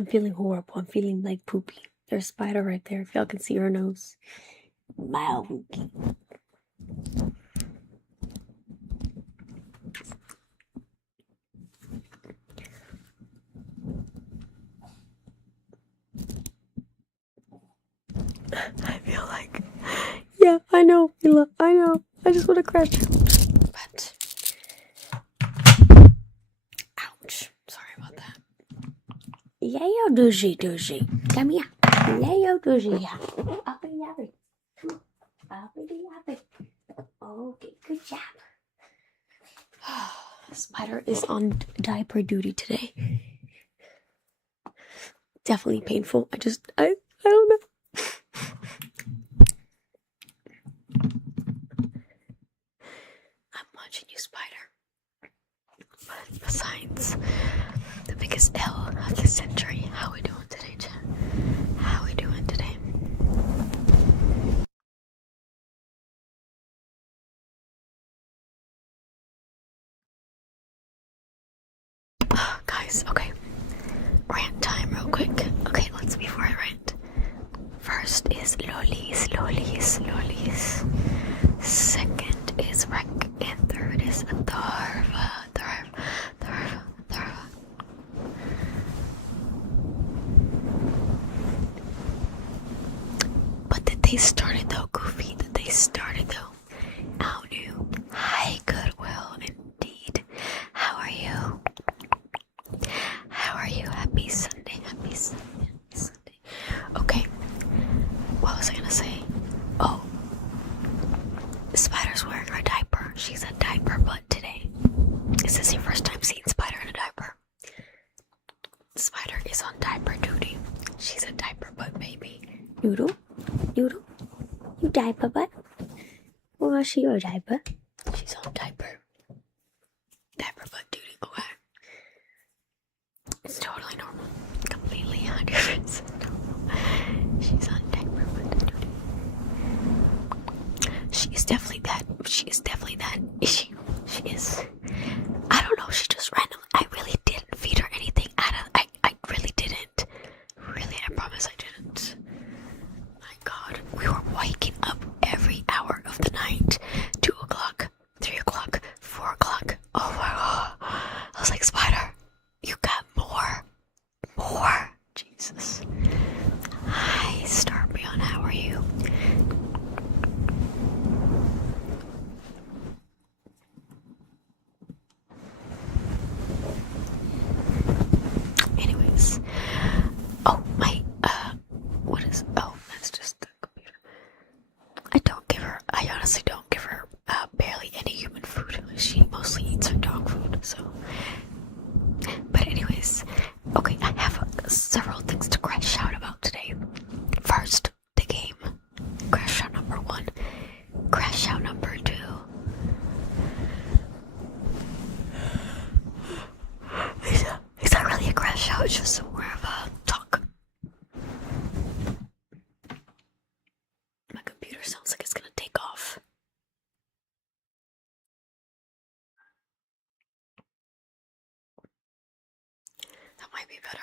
I'm feeling horrible. I'm feeling like poopy. There's a spider right there. If y'all can see her nose. Mild. I feel like, yeah, I know, Mila, I know. I just want to crash out. But, ouch. Sorry about that. Yayo doji. Come here. Yayo doji. Up and yappy. Up and yappy. Okay, good job. Spider is on diaper duty today. Definitely painful. I don't know. I'm watching you, Spider. But besides the biggest L of the century, how we doing today, chat? How we doing today? Guys, okay. Rant time real quick. Okay, before I rant. First is lollies. Second is wreck. And third is Tharva. But did they start it though, Goofy? Did they start it though? How new? Hi, Goodwill, indeed. How are you? Happy Sunday. Okay, what was I gonna say? Oh, Spider's wearing her diaper. She's a diaper butt today. Is this your first time seeing Spider in a diaper? Spider is on diaper duty. She's a diaper butt baby. Noodle, you diaper butt? Well, I see your diaper. She's on diaper butt duty. Okay. It's totally normal. Completely 100% normal. She's on diaper butt duty. She is definitely that. She is. I don't know. She just randomly. I really didn't feed her anything I really didn't. Really, I promise I didn't. My God, we were waking up every hour of the night. 2 o'clock, 3 o'clock, 4 o'clock. Oh my God. I was like, Spider, you got more. Jesus. Hi, Starbion, how are you? Anyways. Oh, that's just the computer. I honestly don't give her barely any human food. She mostly eats her dog food, so. But anyways, okay, I have several things to crash out about today. First, the game. Crash out number 1. Crash out number 2. It's not really a crash out, it's just more of a talk. My computer sounds like it's gonna take off. That might be better.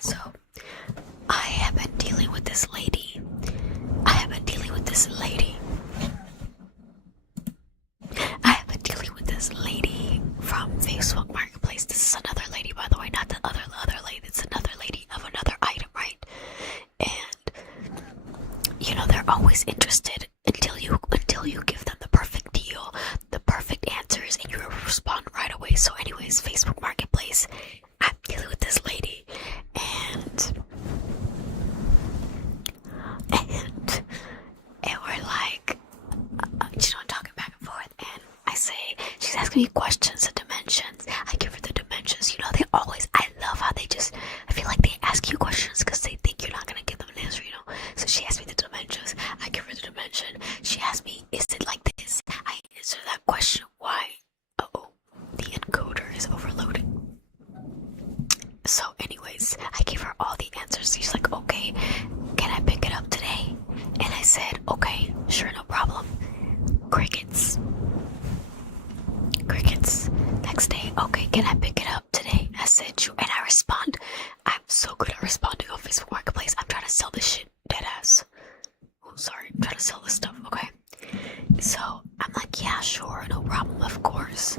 So, I have been dealing with this lady. From Facebook Marketplace. This is another lady, by the way, not the other lady. It's another lady of another item, right? And they're always interested until you give them the perfect deal, the perfect answers, and you respond right away. So anyways, Facebook Marketplace, I'm dealing with this lady, and we're like, talking back and forth, and I say, she's asking me questions of dimensions. I give her the dimensions. I feel like they ask you questions because they think you're not going to give them an answer, So she asked me the dimensions. I give her the dimension. She asked me, is it like this? I answer that question. Why? Uh-oh, the encoder is overloaded. So anyways, I gave her all the answers. She's like, okay, can I pick it up today? And I said, okay, sure, no problem. Crickets. Next day, okay, can I pick it up today? I said, sure. And I respond yeah, sure, no problem, of course.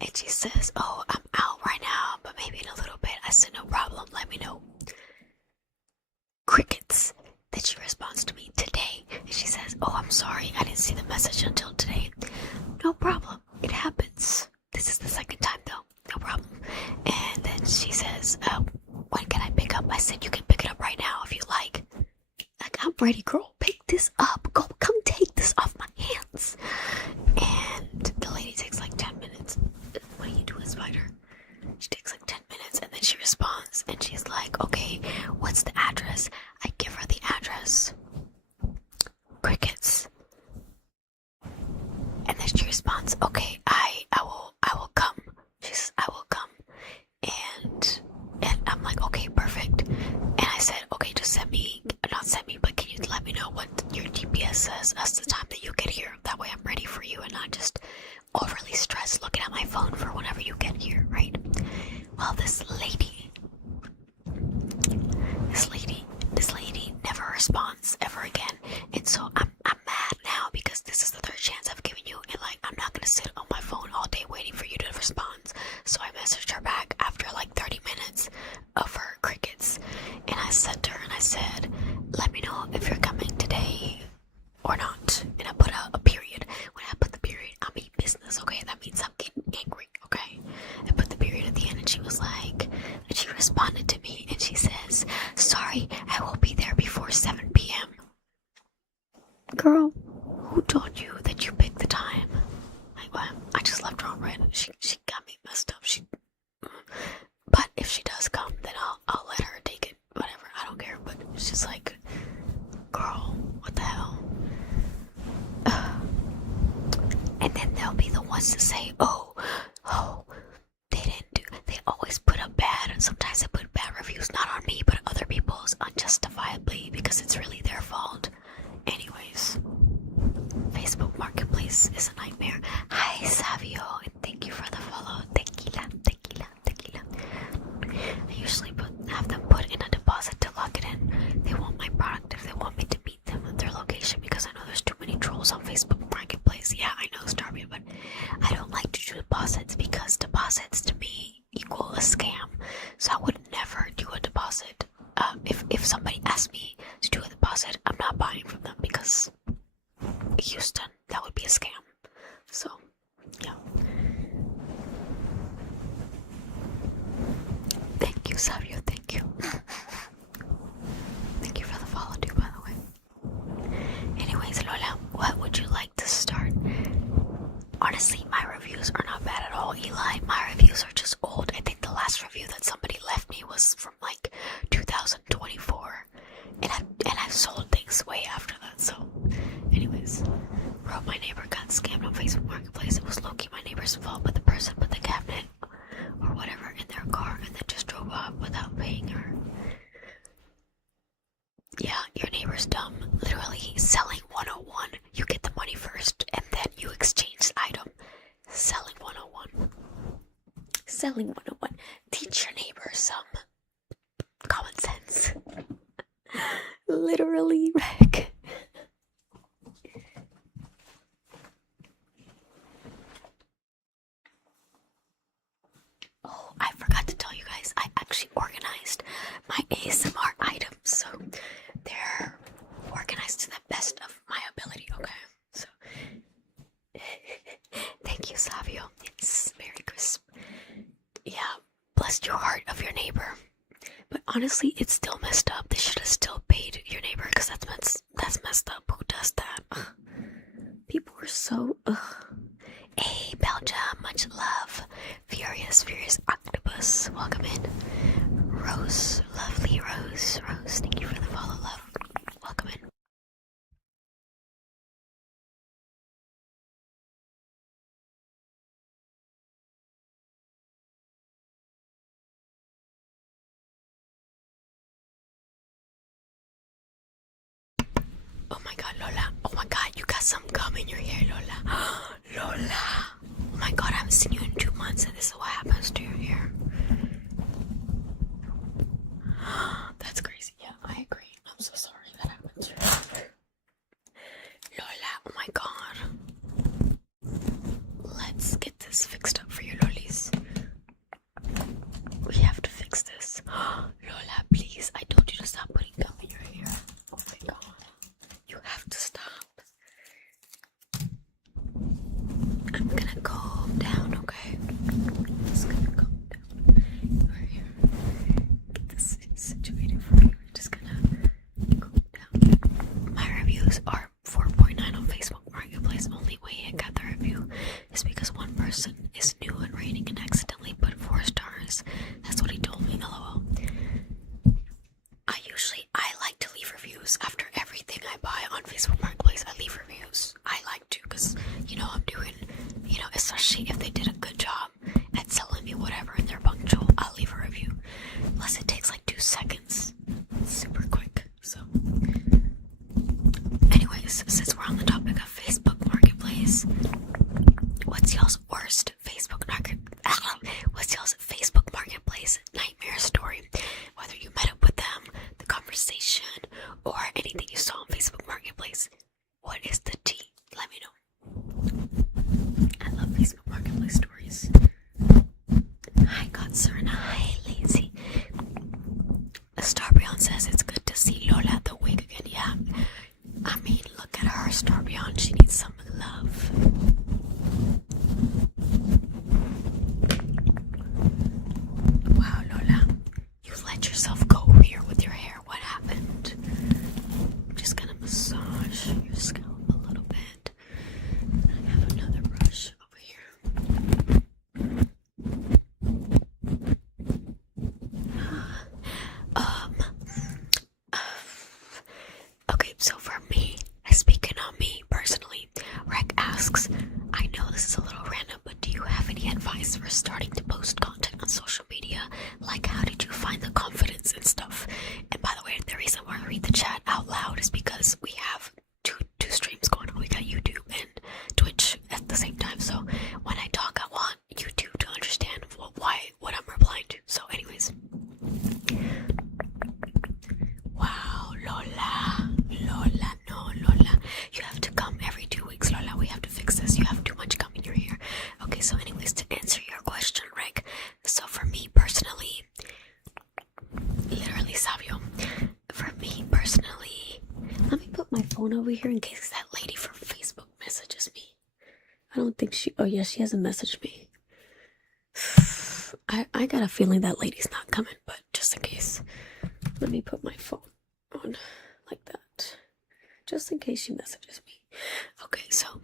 And she says, oh, I'm out right now, but maybe in a little bit. I said, no problem, let me know. Crickets. Then she responds to me today, and she says, oh, I'm sorry, I didn't see the message until today. No problem, it happens. This is the second time though, no problem. And then she says, when can I pick up? I said, you can pick it up right now if you like. Like, I'm ready, girl, pick this up. Go, come take this off my hands. And the lady takes like 10 minutes. What are you doing, Spider? She takes like 10 minutes, and then she responds, and she's like, okay, what's the address? I give her the address. Crickets. And then she responds, okay, I will come. She says, I will come. And I'm like, okay, perfect. And I said, okay, just not send me, but can you let me know what your GPS says as the time that you get here? That way I'm ready for you and not just overly stressed looking at my phone for whenever you get here, right? Well, this lady never responds ever again. And so I'm mad now because this is the third chance I've given you, and like, I'm not gonna sit on my phone all day waiting for you to respond. So I messaged her back after like 30 minutes of her crickets, and I said to her, and I said, let me know if you're coming today or not. And I put a period. When I put the period, I mean business, okay? That means I'm getting angry, okay? I put the period at the end, and she was like, and she responded to me, and she says, sorry, I will be there before 7 p.m. Girl, who told you that you picked the time? Like, what? I just left her on red. She got me messed up. But if she does come, then I'll let her take it. Whatever, I don't care. But it's just like, girl, what the hell? And then they'll be the ones to say, oh, they always put up bad, and sometimes they put bad reviews, not on me, but other people's, unjustifiably, because it's really their fault. Anyways, Facebook Marketplace is a nightmare. Hi, Savio, and thank you for the follow. Tequila. I usually have them put in a deposit to lock it in. They want my product if they want me to meet them at their location, because I know there's too many trolls on Facebook Marketplace. Yeah, I know, Starvia, but I don't like to do deposits because deposits to me equal a scam. So I would never do a deposit. If somebody asked me to do a deposit, I'm not buying from them because Houston, that would be a scam. So, yeah. Thank you, Savio, thank you. Thank you for the follow too, by the way. Anyways, Lola, what would you like to start? Honestly, my reviews are not bad at all, Eli. My reviews are just old. I think the last review that somebody left me was from like 2024. And I've sold things way after that, so anyways. Wrote my neighbor got scammed on Facebook Marketplace. It was low-key my neighbor's fault, but the person put the cabinet or whatever in their car and then just drove off without paying her. Yeah, your neighbor's dumb. Literally, selling 101. You get the money first, and then you exchange the item. Selling 101. Selling 101. Teach your neighbor some common sense. Literally, Rick. Oh, I forgot to tell you guys, I actually organized my ASMR items, so they're organized to the best of my ability, okay? So, thank you, Savio. It's very crisp. Yeah, bless your heart of your neighbor. But honestly, it's still messed up. They should have still paid your neighbor, because that's messed up. Who does that? Ugh. People are so, Hey, Belgium, much love. Furious Octopus, welcome in. Rose, lovely Rose, thank you for the follow, love. Welcome in. Oh my god, Lola. Oh my god, you got some gum in your hair, Lola. Lola. Oh my god, I haven't seen you in 2 months, and this is what happens to your hair. That's crazy. Yeah, I agree. I'm so sorry that happened to you. Lola, oh my god. especially if they did a good job at selling me whatever and they're punctual, I'll leave a review. Plus it takes like 2 seconds. It's super quick. So anyways, since we're on the topic of Facebook Marketplace, what's y'all's worst Facebook Marketplace nightmare story? Whether you met up with them, the conversation, or anything you saw on Facebook Marketplace, what is the tea? Let me know. I love Facebook Marketplace stories. Hi, Godserna. Hi, Lazy. Starbion says it's good to see Lola at the wig again. Yeah, I mean, look at her, Starbion. She needs some love. Wow, Lola, you let yourself go here with your hair. What happened? I'm just gonna massage your scalp a little bit. I have another brush over here. Okay, so for me, speaking on me personally, Rec asks, I know this is a little random, but do you have any advice for starting to post content on social media? Like, how did you find the confidence and stuff? And by the way, the reason why I read the chat out loud is because we have two streams going on. We got YouTube and Twitch at the same time. So when I talk, I want YouTube to understand what I'm replying to. So anyways. Wow, Lola. No, Lola. You have to come every 2 weeks, Lola. We have to fix this. You have too much gum in your hair. Okay, so anyways, to answer your question, Rick. So for me personally, literally, Savio. For me personally, let me put my phone over here in case that lady from Facebook messages me. I don't think oh yeah, she hasn't messaged me. I got a feeling that lady's not coming, but just in case, let me put my phone on like that, just in case she messages me. Okay, so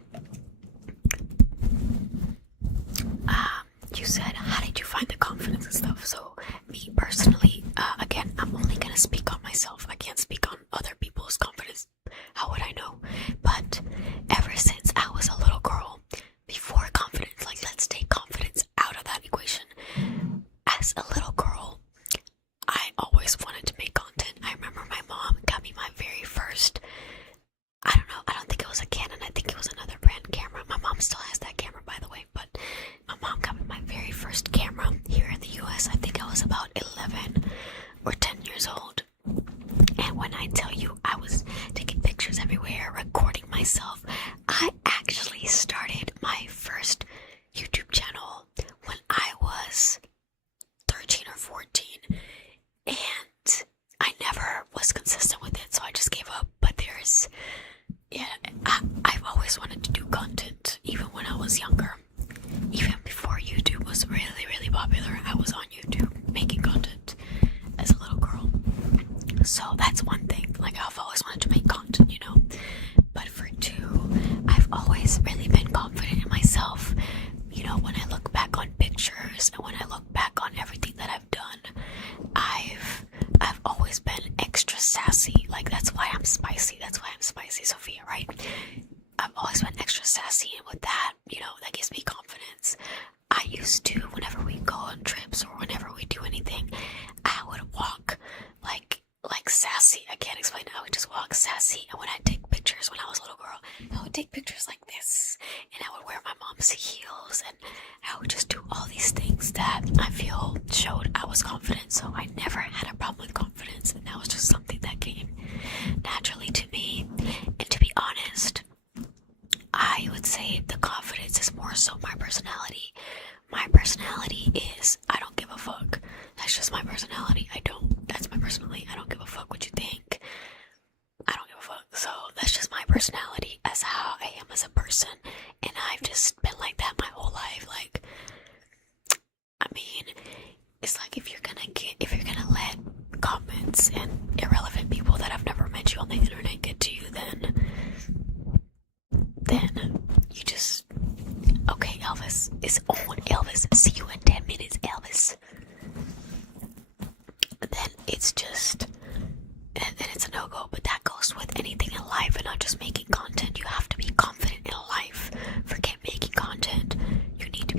you said, how did you find the confidence and stuff? So me personally, again, I'm only gonna speak on myself. I can't speak on other people's confidence. How would I know? But ever since I was a little girl, before confidence, like let's take confidence out of that equation. As a little girl, I always wanted to make content. I remember my mom got me my very first, I don't think it was a Canon, I think it was another brand camera. My mom still has that camera, by the way, but my mom got me my very first camera here in the US. I think I was about 11 or 10 years old. And when I tell you I was taking pictures everywhere, recording myself, I actually started my first YouTube channel when I was 13 or 14. And I never was consistent with it, so I just gave up. But I've always wanted to do content, even when I was younger. Even before YouTube was really, really popular, I was on YouTube making content as a little girl. So that's one thing. Like, I've always wanted to make content, But for two, I've always really been confident in myself. When I look back on pictures and when I look back on everything that I've done, I've always been extra sassy. Like, that's why I'm spicy. That's why I'm spicy, Sophia, right? I've always been extra sassy, and with that, that gives me confidence. I used to, whenever we go on trips or whenever we do anything, I would walk like sassy. I can't explain it. I would just walk sassy, and when I take pictures when I was a little girl, I would take pictures like this, and I would wear my mom's heels, and I would just do all these things that I feel showed I was confident. So I never had a problem with confidence, and that was just something that came naturally to me. And to be honest, I would say the confidence is more so my personality. My personality is, I don't give a fuck. That's just my personality. That's my personality. I don't give a fuck what you think. I don't give a fuck. So that's just my personality as how I am as a person. And I've just been like that my whole life. Like, I mean, it's like if you're gonna let comments and irrelevant people that have never met you on the internet get to you, then you just, okay, Elvis is on. Elvis, see you in 10 minutes, Elvis. Then it's just, and then it's a no-go. But that goes with anything in life, and not just making content. You have to be confident in life. Forget making content. You need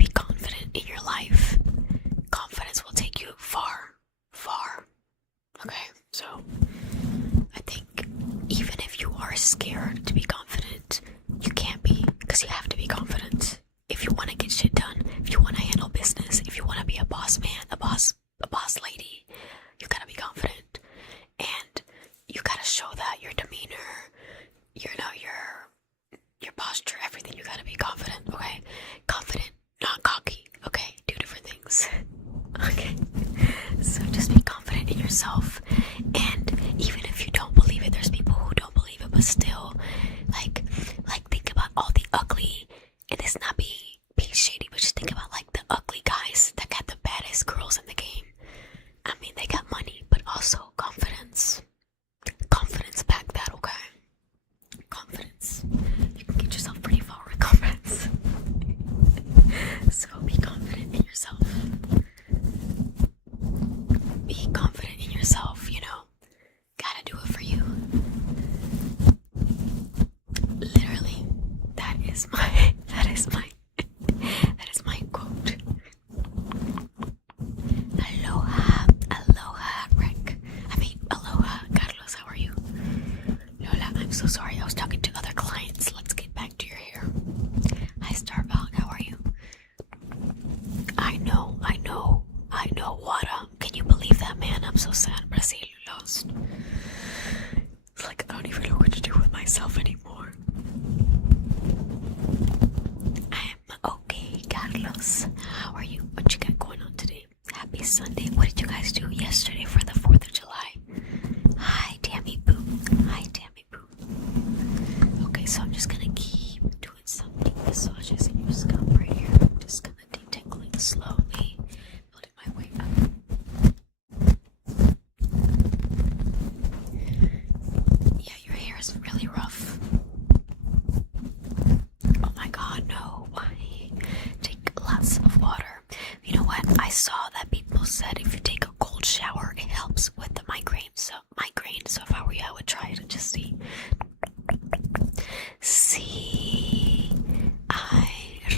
is my that is my quote. Aloha, aloha, Rick. Aloha, Carlos. How are you? Lola, I'm so sorry. I was talking to other clients. Let's get back to your hair. Hi, Starbuck. How are you? I know. Wada. Can you believe that, man? I'm so sad. Brazil lost. It's like I don't even know what to do with myself anymore. I'm okay, Carlos. How are you? What you got going on today? Happy Sunday. What did you guys do yesterday for the 4th of July? Hi, Tammy Boo. Hi, Tammy Boo. Okay, so I'm just gonna keep doing some deep massages in your scalp right here. I'm just gonna detangling slowly, building my way up. Yeah, your hair is really rough. Oh my god, no. Why? Take lots of water. You know what? I saw that people said if you take a cold shower, it helps with the migraine. So if I were you, I would try it and just see. See,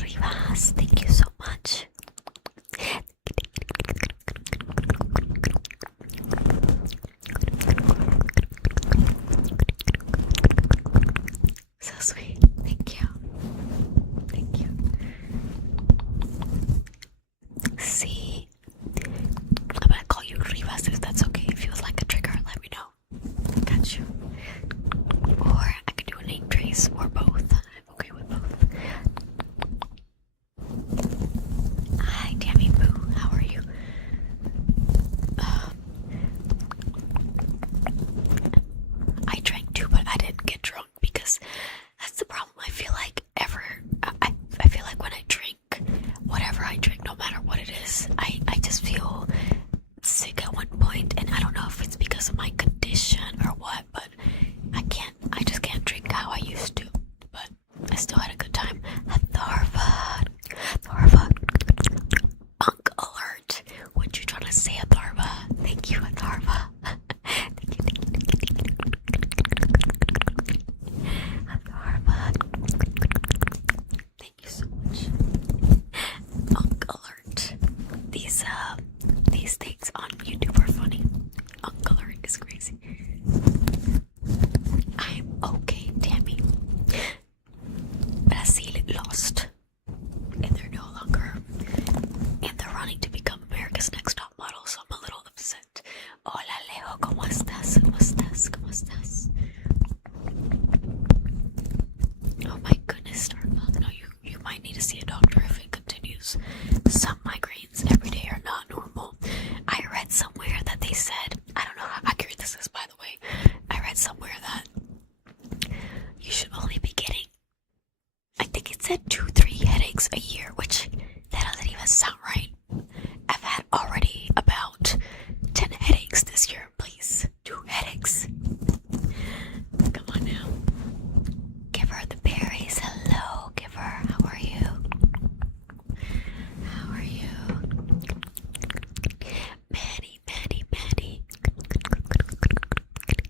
Rivas, thank you so much. So sweet. Thank you. Thank you. See, I'm gonna call you Rivas if that's okay. If you would like a trigger, let me know. Got you. Or I could do a name trace or both. I'm okay with both. Hi, Tammy Boo. How are you? I drank too, but I didn't get drunk because that's the problem. I feel like I feel like when I drink, whatever I drink, no matter what it is, I just feel sick at one point, and I don't know if it's because of my condition or what, but I just can't drink how I used to, but I still had a good time. Atharva, Unk alert. What you trying to say, Atharva? Thank you, Atharva. Thank you. Atharva. Thank you so much. Unk alert. These things on YouTube are funny. Unk alert is crazy. I'm okay, Tammy. Brazil lost. And they're no longer in the running to become America's Next Top Model, so I'm a little upset. Hola, Leo, ¿cómo estás? ¿Cómo estás? ¿Cómo estás? Oh my goodness, Starbuck. No, you might need to see a doctor if it continues. Some migraines every day are not normal. I read somewhere that they said, I don't know how accurate this is, by the way. I read somewhere that you should only be getting, I think it said 2-3 headaches a year, which that doesn't even sound right. I've had already about 10 headaches this year, please. 2 headaches. Come on now. Give her the berries. Hello, give her. How are you? How are you? Maddie.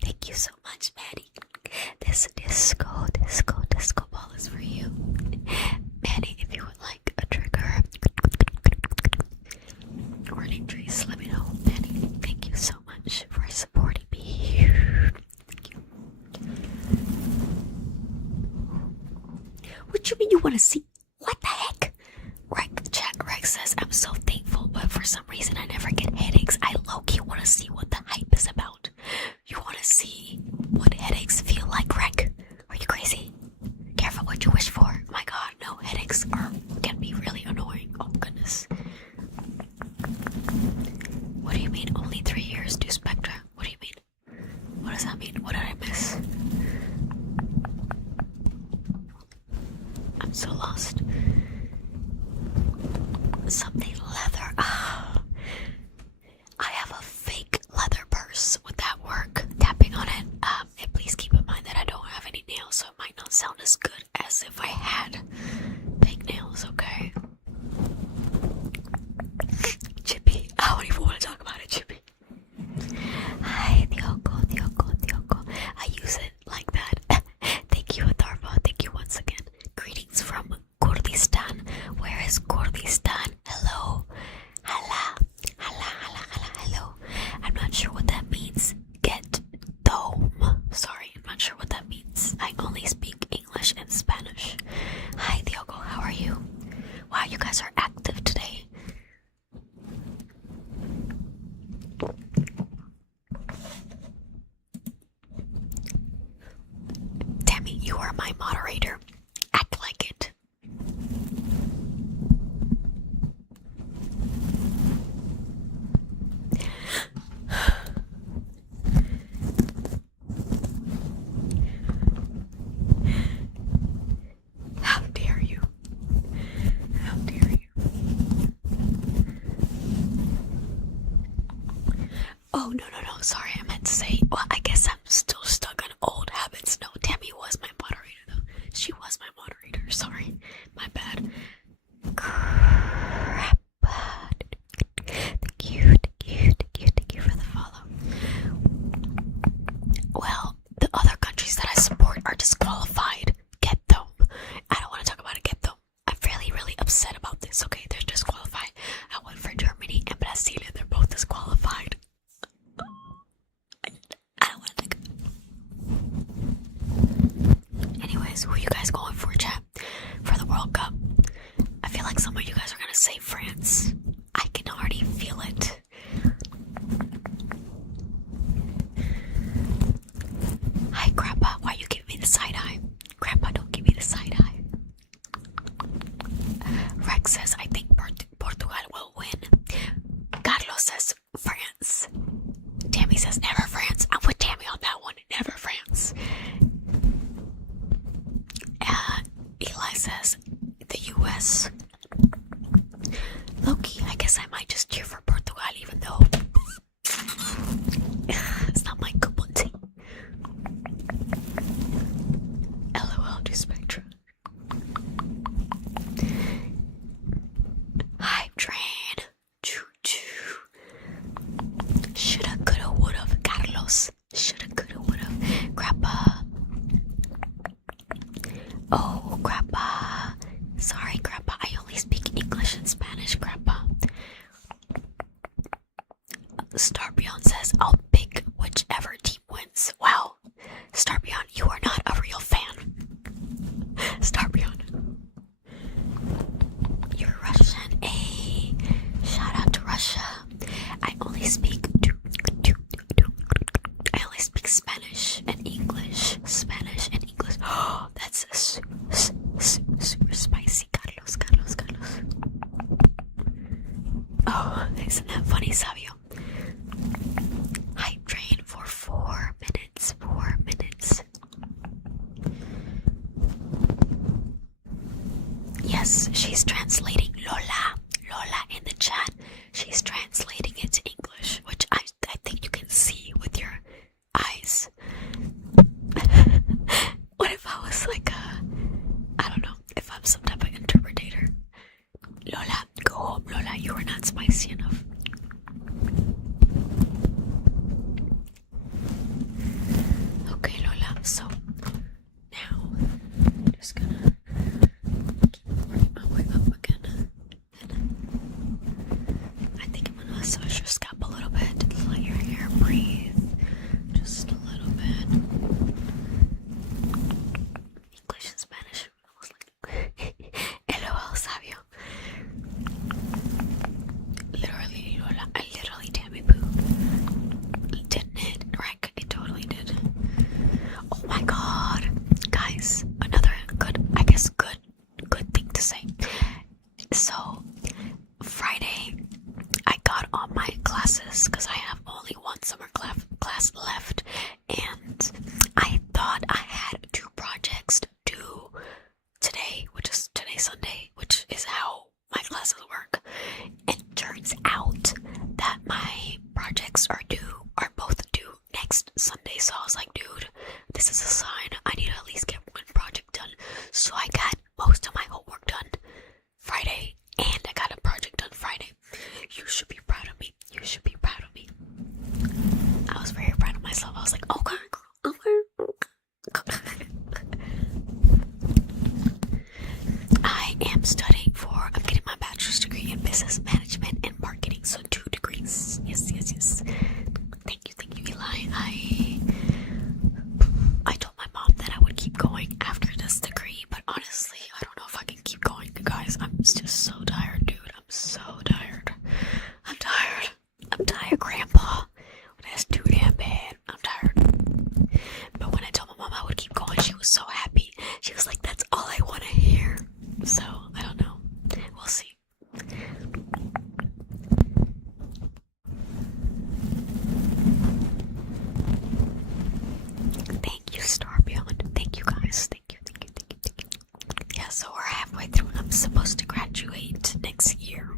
Thank you so much, Maddie. This disco ball is for you. Maddie, if you would like a trigger or an injuries, let me know. Maddie, thank you so much for supporting me. Thank you. What you mean you want to see? What the heck? Rex says, I'm so thankful, but for some reason I never get headaches. I low-key want to see what the hype is about. You want to see what headaches feel like, Rex? Are you crazy? Careful what you wish for. My god, no, headaches can be really annoying. Oh goodness. What do you mean only 3 years do Spectra? What do you mean? What does that mean? What did I miss? I'm so lost. Something leather. I have a fake leather purse. Would that work? Tapping on it. And please keep in mind that I don't have any nails, so it might not sound as good as if I had fake nails, okay? Chippy. I don't even want to talk about it, Chippy. Hi, Tioko. I use it like that. Thank you, Atharva. Thank you once again. Greetings Oh, no, no, no. Sorry, I meant to say, well, I guess I'm still stuck on old habits. No, Tammy was my moderator, though. She was my moderator. Sorry. My bad. Crap. Thank you for the follow. Well, the other countries that I support are disqualified. Get them. I don't want to talk about it. Get them. I'm really, really upset about this. Okay, they're disqualified. I went for Germany and Brazil, and they're both disqualified. I don't want to think. Anyways, who are you guys going for, chat? For the World Cup? I feel like some of you guys are gonna say France. I can already feel it. Hi, Grandpa. Why you giving me the side eye? Grandpa, don't give me the side eye. Rex says, I think Portugal will win. Carlos says, France. Tammy says, never France. I'm with Tammy on that one. Never France. Eli says, the US. Loki, I guess I might just cheer for Portugal, even though it's not my cup of tea. LOL to Spectra. Hype train. Choo choo. Shoulda, coulda, woulda. Carlos. Shoulda, coulda, woulda. Grandpa. Oh, Grandpa. Sorry, Grandpa. I only speak English and Spanish, Grandpa. Starbion says, I'll pick whichever team wins. Wow. Starbion, you are not a real fan. Starbion. You're Russian. Hey. Shout out to Russia. I only speak Spanish and English. Spanish and English. Oh, that's super spicy. Carlos. Oh, isn't that funny, Savio? Hype train for 4 minutes. 4 minutes. Yes, she's translating Lola in the chat. She's translating it to English, which I think you can see with your eyes. What if I was like I don't know, if I'm some type of interpreter. Lola, go home, Lola, you are not spicy enough. Okay, Lola, so now I'm just gonna keep working my way up again. And I think I'm gonna massage your scalp a little bit to let your hair breathe just a little bit. English and Spanish. I was like, LOL, Savio. Literally, Lola. I literally Tammy Boo. Didn't it? Right? It totally did. Oh my god. Guys, another good thing to say. So, Friday, I got all my classes because I have only one summer class left, and I thought I had 2 projects to do today, which is today Sunday, which is how my classes work. It turns out that my projects are both due next Sunday, so I was like, dude, this is a sign. I need to at least get one project done. So I got most of my homework done Friday, and I got a project done Friday. You should be proud of me. You should be proud of me. I was very proud of myself. I was like, okay. I am studying I'm getting my bachelor's degree in business management and marketing, so 2 degrees. Yes. Thank you, Eli. I told my mom that I would keep going after this degree, but honestly, I don't know if I can keep going, guys. I'm just so tired, dude. I'm so tired. I'm tired, Grandpa. That's too damn bad. I'm tired. But when I told my mom I would keep going, she was so happy. She was like, that's all I want to hear. So, I don't know. We'll see. Thank you, Star Beyond. Thank you, guys. Thank you. Yeah, so we're halfway through. I'm supposed to graduate next year.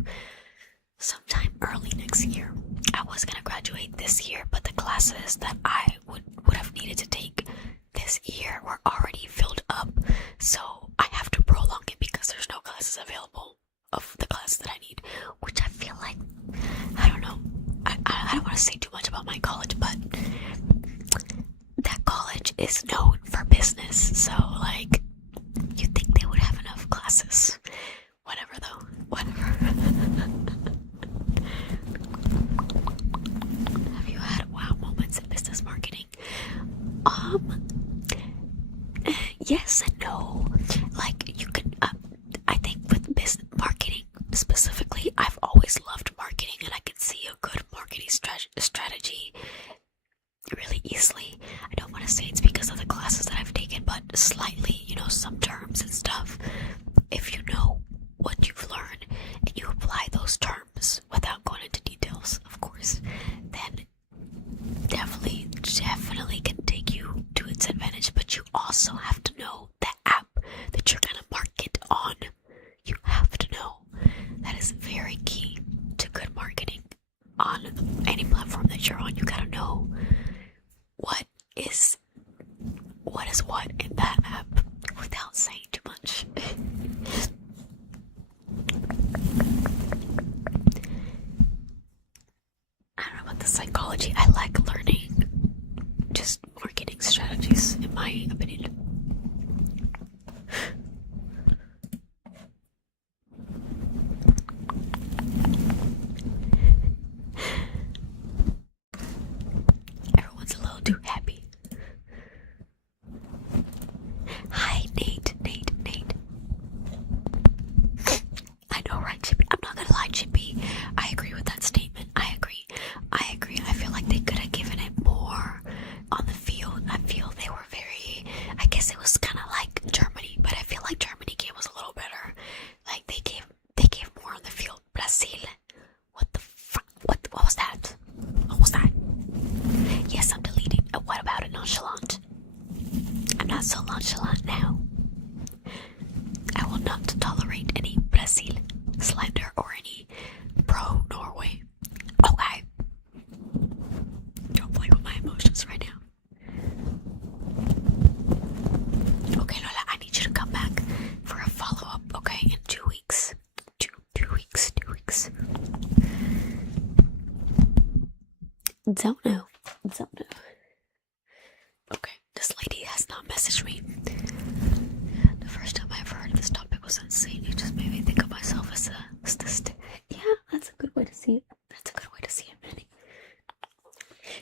Sometime early next year. I was gonna graduate this year, but the classes that I would have needed to take this year were already filled up, so I have to prolong it because there's no classes available of the class that I need, which I feel like, I don't know, I don't want to say too much about my college, but that college is known for business, so like, you think they would have enough classes. Whatever though, whatever. Have you had wow moments in business marketing? Yes and no. Like, you can, I think with business marketing specifically, I've always loved marketing, and I can see a good marketing strategy really easily. I don't want to say it's because of the classes that I've taken, but slightly, some terms and stuff. If you know what you've learned and you apply those terms without going into details, of course, then definitely can take you to its advantage. But you also have to know the app that you're gonna market on. You have to know. That is very key to good marketing on any platform that you're on. You gotta know what is what in that app without saying too much. I don't know about the psychology. I like learning just marketing strategies, in my opinion. Everyone's a little too happy. Hi, Nate. I know, right, Chippy? I'm not gonna lie, Chippy. I agree with that statement. I agree. I feel like they could have given it more on the field. I feel they were very, I guess it was kind of like Germany, but I feel like Germany game was a little better. Like, they gave more on the field. Brazil. What the fuck? What was that? What was that? Yes, I'm deleting. What about it? Nonchalant. I'm not so nonchalant now. I will not tolerate any Brazil slander or any pro-Norway. Okay. Don't play with my emotions right now. Okay, Lola, I need you to come back for a follow-up, okay? In 2 weeks. Two weeks. Don't know. Okay, this lady has not messaged me. The first time I ever heard this topic was insane. It just made me think of myself as a statistic. Yeah, that's a good way to see it. Manny.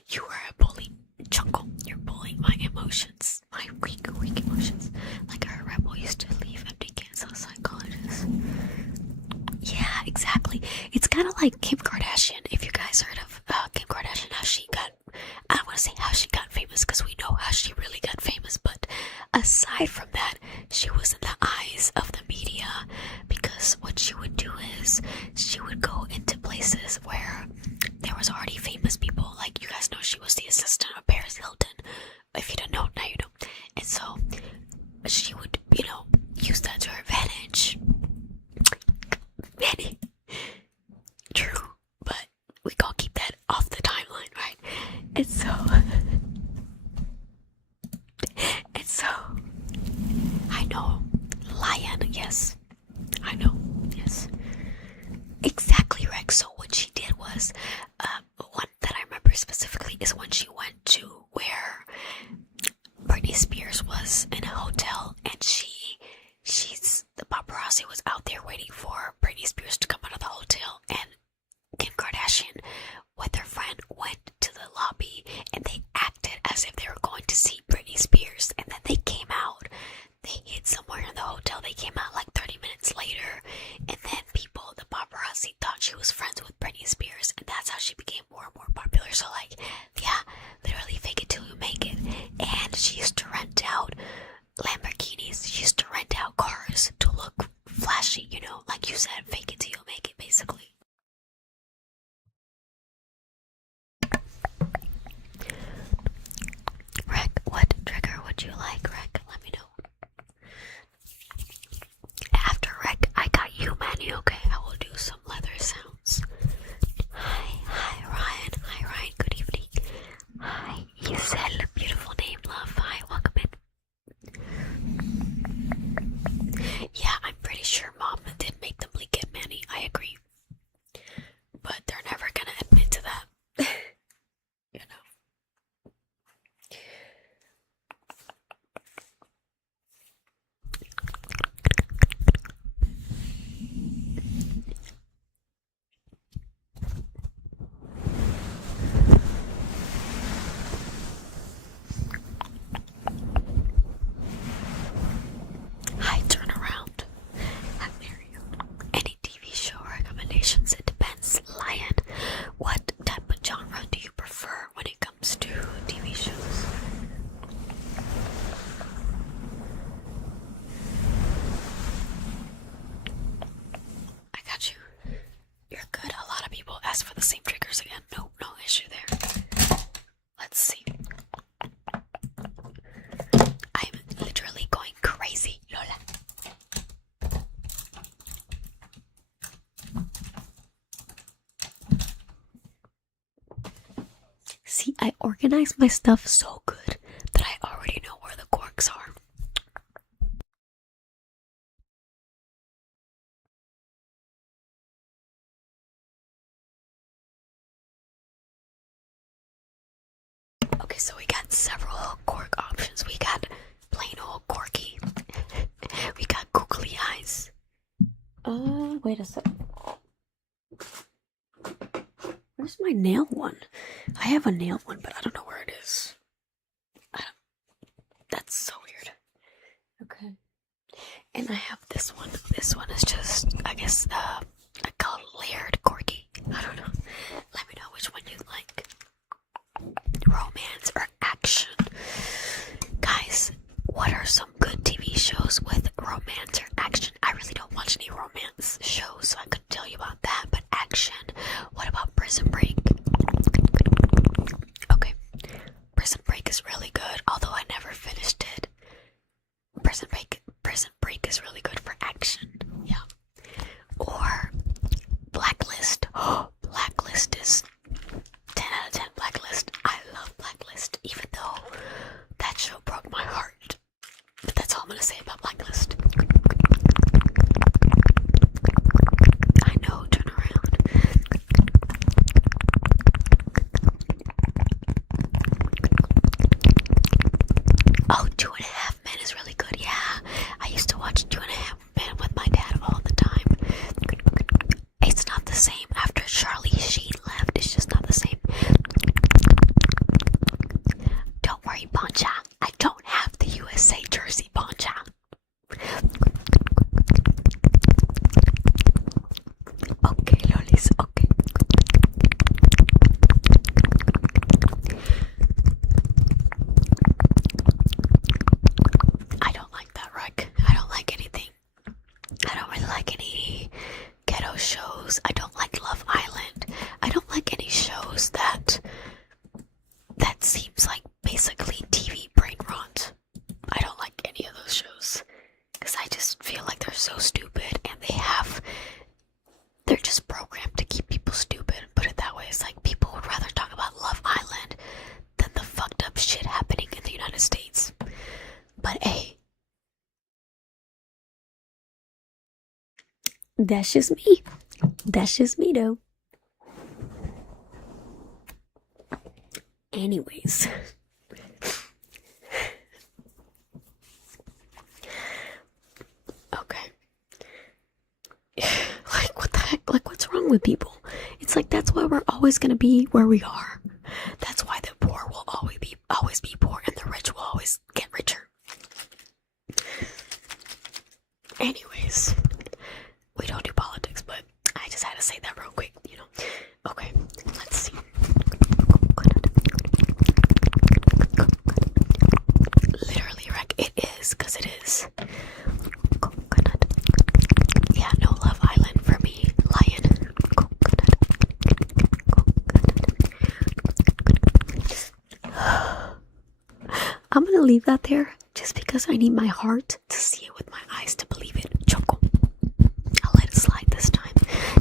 You are a bully, Chuckle. You're bullying my emotions. My weak emotions. Like a rebel used to leave empty cans on psychologists. Yeah, exactly. It's kind of like Kim Kardashian. If you guys heard of Kim Kardashian, I don't want to say how she got famous, because we know how she really got famous, but aside from that, she was in the eyes of the media, because what she would do is she would go into places where there was already famous people. Like, you guys know she was the assistant of Paris Hilton. If you don't know, now you know. And so she would, use that to her advantage. Manny. True, but we gonna keep that off the timeline, right? And so I know, lion, yes, I know, yes, exactly, Rex. So what she did was, one that I remember specifically is when she went to where Britney Spears was in a hotel, and the paparazzi was out there waiting for Britney Spears to come out of the hotel, and Kim Kardashian with her friend went to the lobby, and they acted as if they were going to see Britney Spears, and then they came out. They hid somewhere in the hotel. They came out like 30 minutes later, and then the paparazzi thought she was friends with Britney Spears, and that's how she became more and more popular. So, like, yeah, literally fake it till you make it. And she used to rent out Lamborghinis. She used to rent out cars to look flashy, like you said, fake it till you make it, basically. Rec, what trigger would you like, Rec? Let me know. After Rec, I got you, Manny, okay? I will do some leather sounds. Hi, Ryan. I organize my stuff so good that I already know where the corks are. Okay, so we got several cork options. We got plain old corky. We got googly eyes. Wait a sec. Where's my nail one? I have a nail one, but I don't know where it is. That's so weird. Okay. And I have this one. This one is just, I guess, I call it layered corky. I don't know. Let me know which one you like. Romance or action? Guys, what are some good TV shows with romance or action? I really don't watch any romance shows, so I couldn't tell you about that. But action, what about Prison Break? Okay, Prison Break is really good, although I never finished it. Prison Break is really good for action. Yeah. Or Blacklist. Oh, Blacklist is 10 out of 10. Blacklist. I love Blacklist, even though that show broke my heart. But that's all I'm gonna say about Blacklist. I know, turn around. Oh, 2.5 Men is really good. Yeah, I used to watch 2.5 Men with my dad all the time. It's not the same after Charlie Sheen left. It's just not the same. Don't worry, Poncha. I don't have the USA jersey, Poncha. Okay, lolis. Okay. I don't like that, Rick. I don't like anything. I don't really like any ghetto shows. I don't like Love Island. I don't like any shows that seems like basically TV brain rot. I don't like any of those shows because I just feel like they're so stupid and they're just programmed to keep people stupid. Put it that way. It's like people would rather talk about Love Island than the fucked up shit happening in the United States. But hey, that's just me. That's just me though. Anyways. Okay. Like, what the heck? Like, what's wrong with people? It's like, that's why we're always gonna be where we are. That's why the poor will always be poor and the rich will always get richer. Anyways, we don't do politics, but I just had to say that real quick, you know. Okay, let's see. Literally, Rick, it is, because it is. Coconut. Yeah, no Love Island for me. Lion. Coconut. I'm gonna leave that there just because I need my heart to see it with my eyes to believe it. Choco. I'll let it slide this time.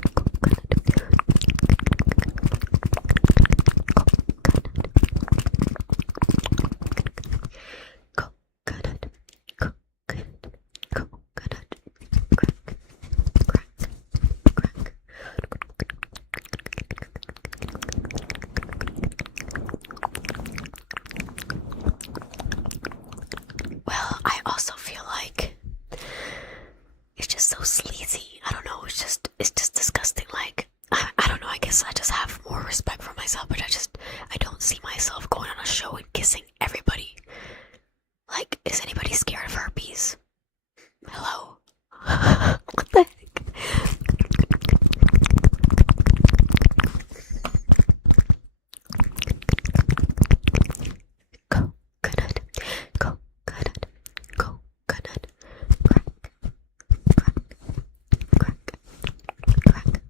Coconut. Coconut. Coconut. Coconut. Crack. Crack. Crack. Well, I also feel like it's just so sleazy. I don't know, it's just disgusting. Like, I don't know, I guess I just have more respect for myself, but I don't see myself going on a show and kissing everybody. Like, is anybody scared of herpes? Hello? What the heck? Coconut, coconut, coconut, crack, crack, crack, crack.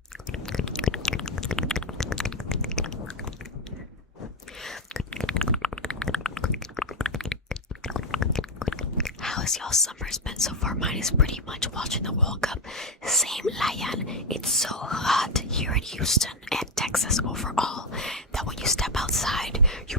How has y'all summers been so far? Mine is pretty much watching the World Cup. Same, Lion. It's so hot here in Houston and Texas overall that when you step outside, you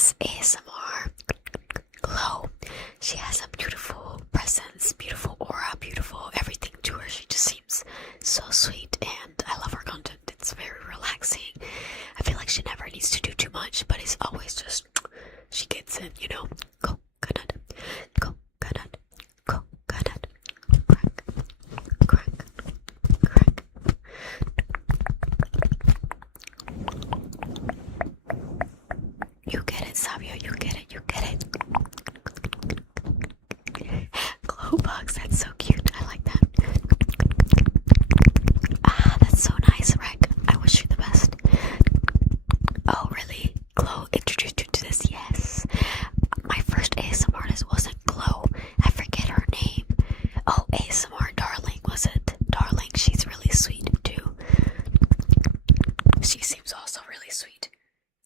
Miss ASMR Glow. She has a beautiful presence, beautiful aura, beautiful everything to her. She just seems so sweet, and I love her content. It's very relaxing. I feel like she never needs to do too much, but it's always just, she gets it, you know. Coconut, coconut, coconut, crack, crack, crack. You get it, Savio, you get it, you get it. Glow bugs, that's so cute. I like that. Ah, that's so nice, Rec. I wish you the best. Oh, really? Glow introduced you to this? Yes. My first ASMR artist wasn't Glow. I forget her name. Oh, ASMR Darling, was it? Darling, she's really sweet too. She seems also really sweet.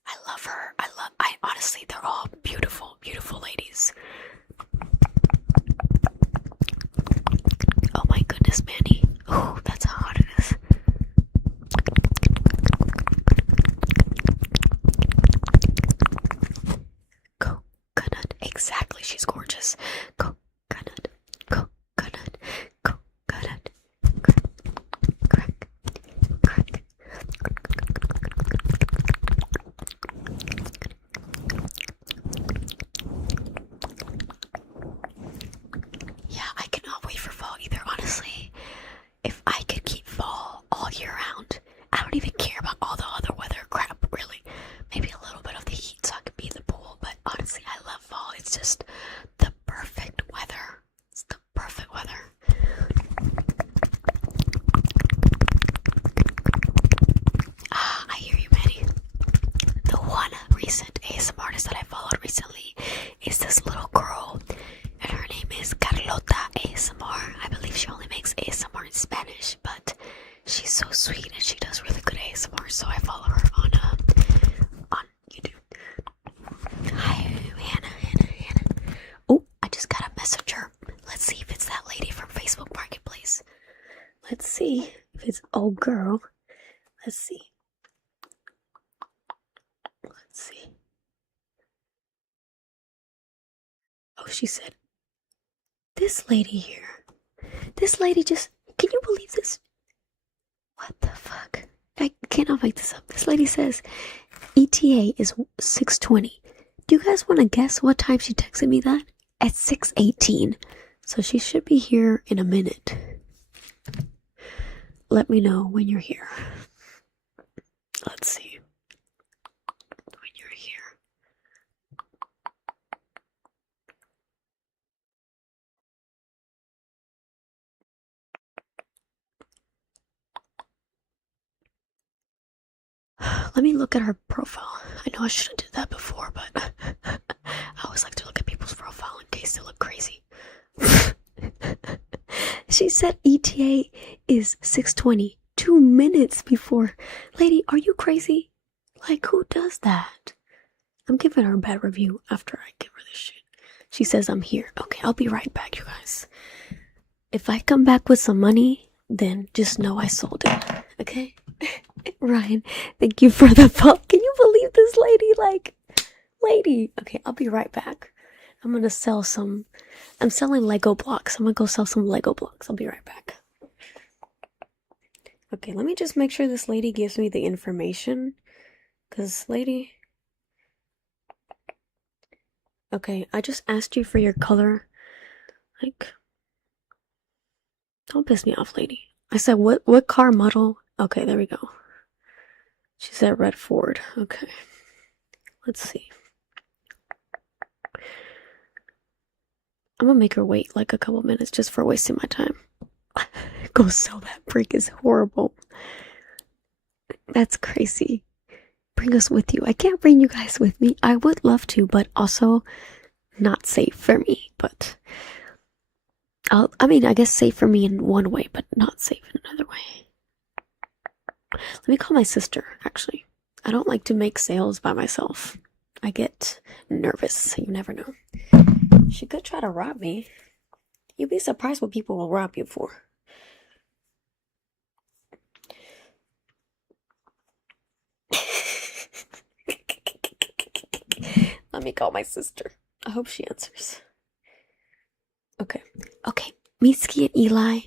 I love her. I honestly, they're all beautiful, beautiful ladies. Oh my goodness, Manny. Oh, that's how hot it is. Coconut. Exactly, she's gorgeous. Coconut. Coconut. Coconut. Crack. Crack. Yeah, I cannot wait for fall either, honestly. If I could keep fall all year round, I don't even care about all the other weather crap, really. Maybe a little bit of the heat so I could be in the pool, but honestly, I love fall. It's just the perfect weather. It's the perfect weather. Ah, I hear you, Manny. The one recent ASMR artist that I followed recently is this little girl, and her name is Carlota ASMR. I believe she only makes ASMR in Spanish, but she's so sweet and she does really good ASMR, so I follow her on YouTube. Hi, Hannah. Oh, I just got a messenger. Let's see if it's that lady from Facebook Marketplace. Let's see if it's girl. Let's see. Oh, she said, this lady here. This lady just, can you believe this? What the fuck? I cannot make this up. This lady says ETA is 6:20. Do you guys want to guess what time she texted me that? At 6:18. So she should be here in a minute. Let me know when you're here. Let's see. When you're here. Let me look at her profile. I know I should have did that before, but I always like to look at people's profile in case they look crazy. She said ETA is 6:20, 2 minutes before. Lady, are you crazy? Like, who does that? I'm giving her a bad review after I give her this shit. She says I'm here. Okay, I'll be right back, you guys. If I come back with some money, then just know I sold it. Okay? Ryan, thank you for the follow. Can you believe this lady? Lady. Okay, I'll be right back. I'm gonna sell some. I'm selling Lego blocks. I'm gonna go sell some Lego blocks. I'll be right back. Okay, let me just make sure this lady gives me the information. Cause lady. Okay, I just asked you for your color. Don't piss me off, lady. I said, what car model? Okay, there we go. She said red Ford. Okay. Let's see. I'm gonna make her wait like a couple minutes just for wasting my time. Go sell that brick is horrible. That's crazy. Bring us with you. I can't bring you guys with me. I would love to, but also not safe for me. But I guess safe for me in one way, but not safe in another way. Let me call my sister, actually. I don't like to make sales by myself. I get nervous. You never know. She could try to rob me. You'd be surprised what people will rob you for. let me call my sister. I hope she answers. Okay. Okay. Mitski and Eli.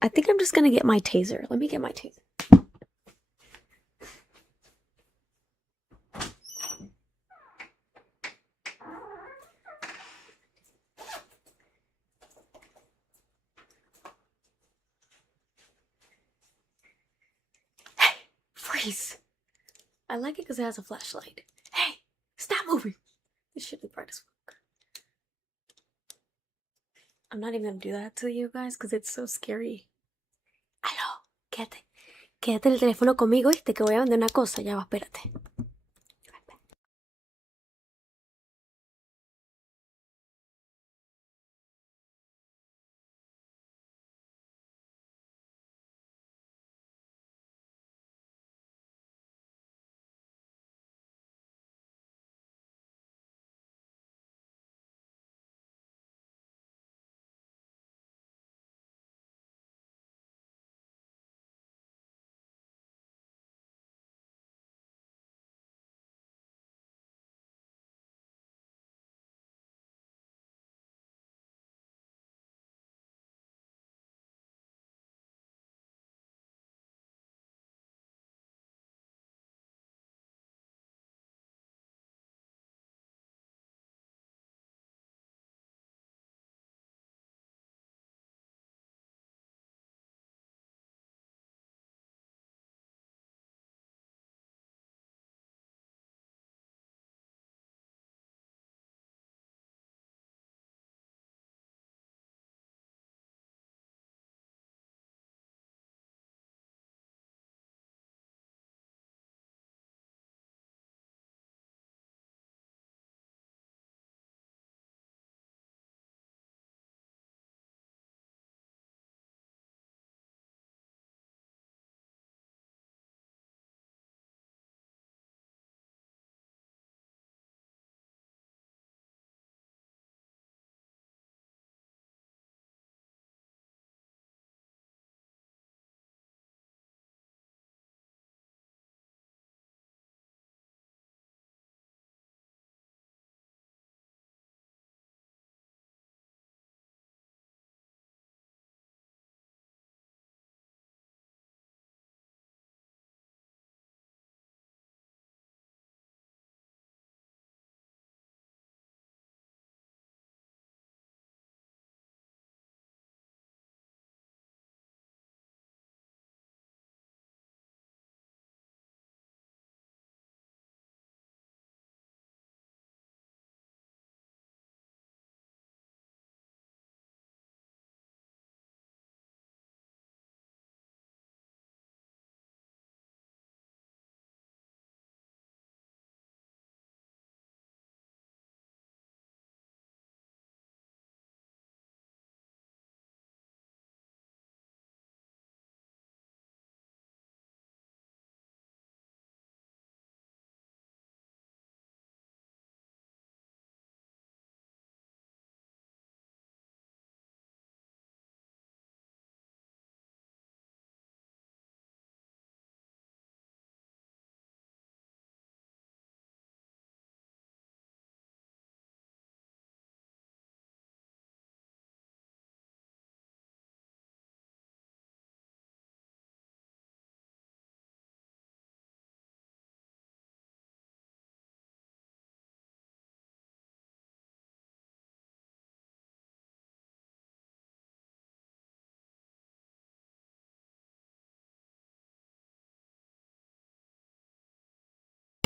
I think I'm just gonna get my taser. Let me get my taser. Hey, freeze. I like it because it has a flashlight. Hey, stop moving. This shit is bright as fuck. I'm not even gonna do that to you guys because it's so scary. Aló, quédate. Quédate en el teléfono conmigo, ¿viste? Que voy a vender una cosa. Ya va, espérate.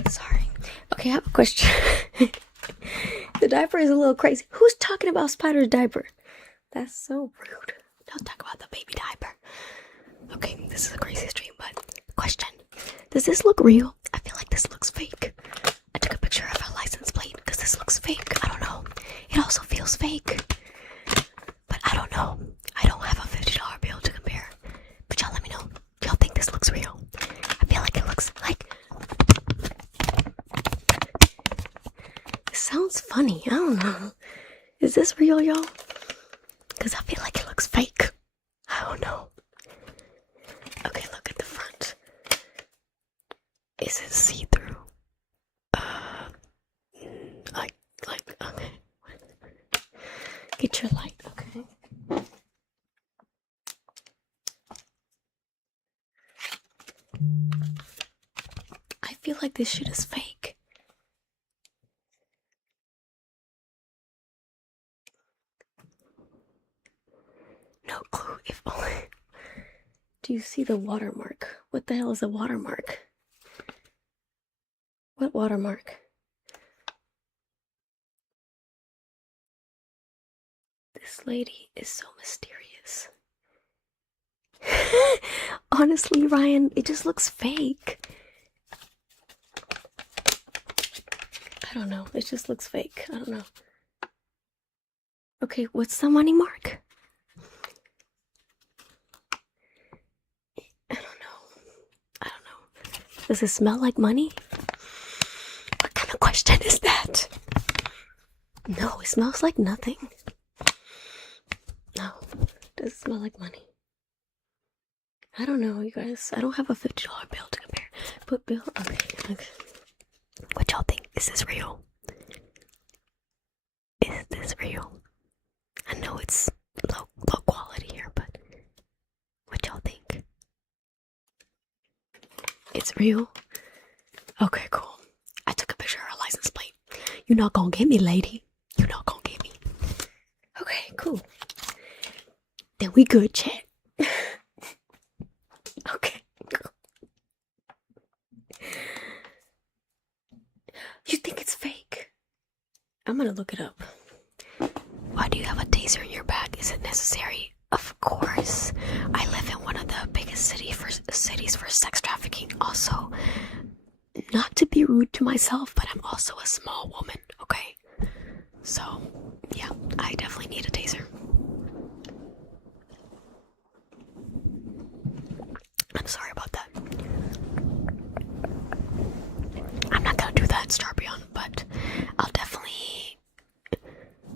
Sorry. Okay, I have a question. The diaper is a little crazy. Who's talking about Spider's diaper? That's so rude. Don't talk about the baby diaper. Okay, this is a crazy stream, but question. Does this look real? I feel like this looks fake. I took a picture of her license plate because this looks fake. I don't know. It also feels fake. But I don't know. I don't have a $50 bill to compare. But y'all let me know. Y'all think this looks real? I feel like it looks like... It sounds funny. I don't know. Is this real, y'all? Because I feel like it looks fake. I don't know. Okay, look at the front. Is it see-through? Get your light, okay? I feel like this shit is fake. No clue if only. Do you see the watermark? What the hell is a watermark? What watermark? This lady is so mysterious. Honestly, Ryan, it just looks fake. I don't know. It just looks fake. I don't know. Okay, what's the money mark? I don't know. Does it smell like money? What kind of question is that? No, it smells like nothing. No, does it smell like money? I don't know, you guys. I don't have a $50 bill to compare. But bill, okay. What y'all think? Is this real? Is this real? I know it's low quality here, but what y'all think? It's real? Okay, cool. I took a picture of her license plate. You're not gonna get me, lady. You're not gonna get me. Okay, cool. Then we good, chat. Okay, cool. You think it's fake? I'm gonna look it up. Why do you have a taser in your bag? Is it necessary? Of course. I live in one of the biggest cities for sex trafficking. Also, not to be rude to myself, but I'm also a small woman, okay? So, yeah, I definitely need a taser. I'm sorry about that. I'm not gonna do that, Starbion, but I'll definitely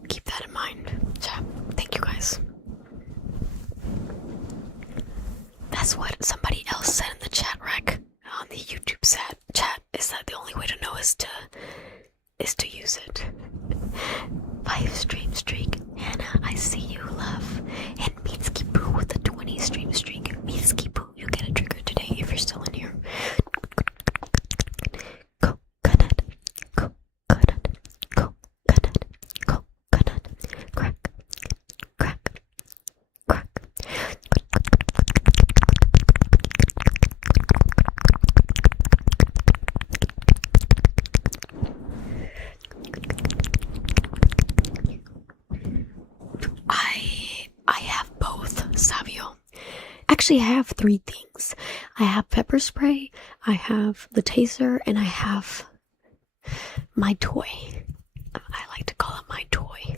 keep that in mind. So, thank you guys. That's what somebody else said in the chat rec on the YouTube chat. Is that the only way to know is to use it. 5 stream streak. Hannah, I see you, love. And Mitsuki Poo with a 20 stream streak. Mitsuki Poo, you get a trigger today if you're still in here. Coconut, coconut, coconut, coconut, crack, crack, crack. I have both, Savio. Actually, I have 3 things. I have pepper spray, I have the taser, and I have my toy. I like to call it my toy.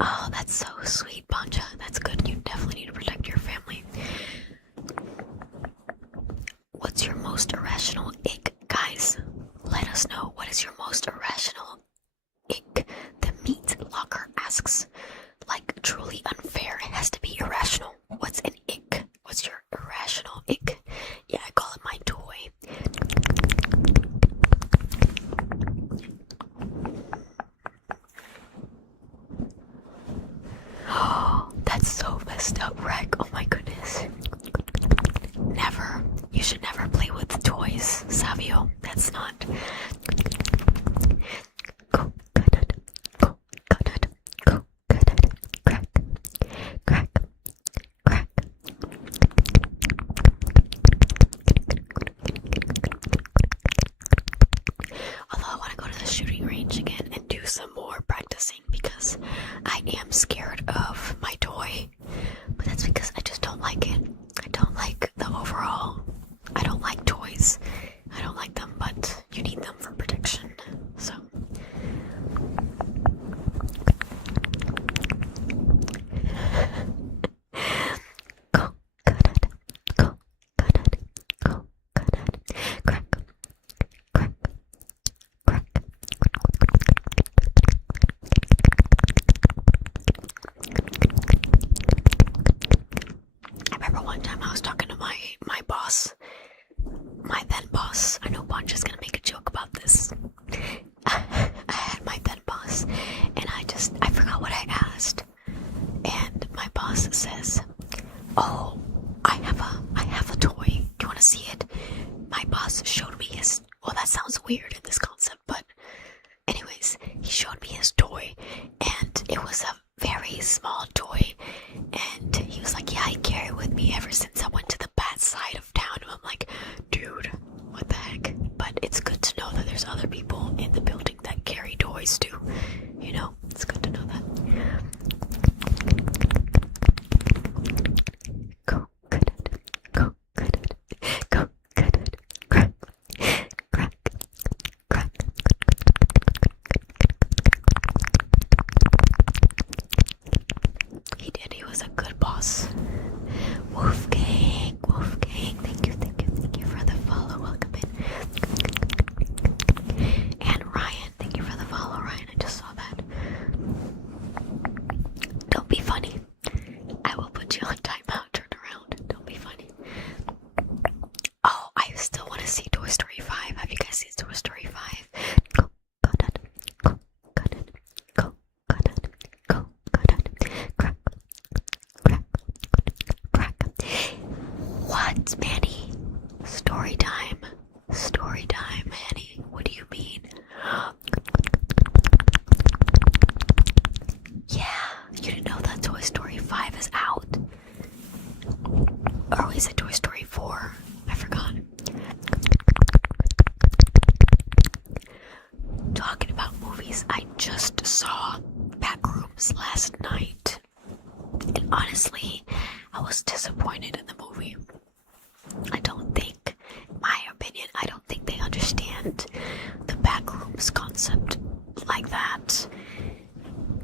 Oh, that's so sweet, Banja. That's good. You definitely need to protect your family. What's your most irrational ick? Guys, let us know. What is your most irrational ick? The meat locker asks. Like, truly unfair. It has to be irrational. What's an ick? What's your irrational ick? Yeah, I call it my toy. Oh, that's so messed up, Rec. Oh my goodness. Never. You should never play with toys, Savio. That's not. Coconut, coconut, coconut, crack, crack, crack. Although I want to go to the shooting range again and do some more practicing because I am scared of my toy. But that's because I just don't like it. I don't like the overall. I don't like toys. I don't like them, but you need them for protection. So. Coconut, coconut, coconut, crack, crack, crack. weird in this concept, but anyways, he showed me his toy, and it was a very small toy, and he was like, yeah, I carry it with me ever since I went to the bad side of town. And I'm like, dude, what the heck? But it's good to know that there's other people in the building that carry toys too, you know, it's good to know that. He did, he was a good boss. Wolfgang, thank you for the follow, welcome in. And Ryan, thank you for the follow, Ryan, I just saw that. Don't be funny. I will put you on timeout, turn around, don't be funny. Oh, I still want to see Toy Story 5. Have you guys seen Toy Story 5? What, Manny? Story time, Manny. What do you mean? Yeah, you didn't know that Toy Story 5 is out? Or is it Toy Story 4? I forgot. Talking about movies, I just saw Backrooms last night. And honestly, I was disappointed in the movie. I don't think, in my opinion, I don't think they understand the Backrooms concept like that.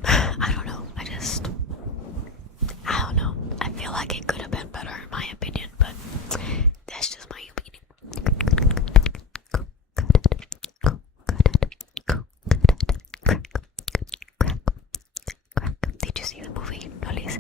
I don't know, I don't know. I feel like it could have been better in my opinion, but that's just my opinion. Did you see the movie, Lolis?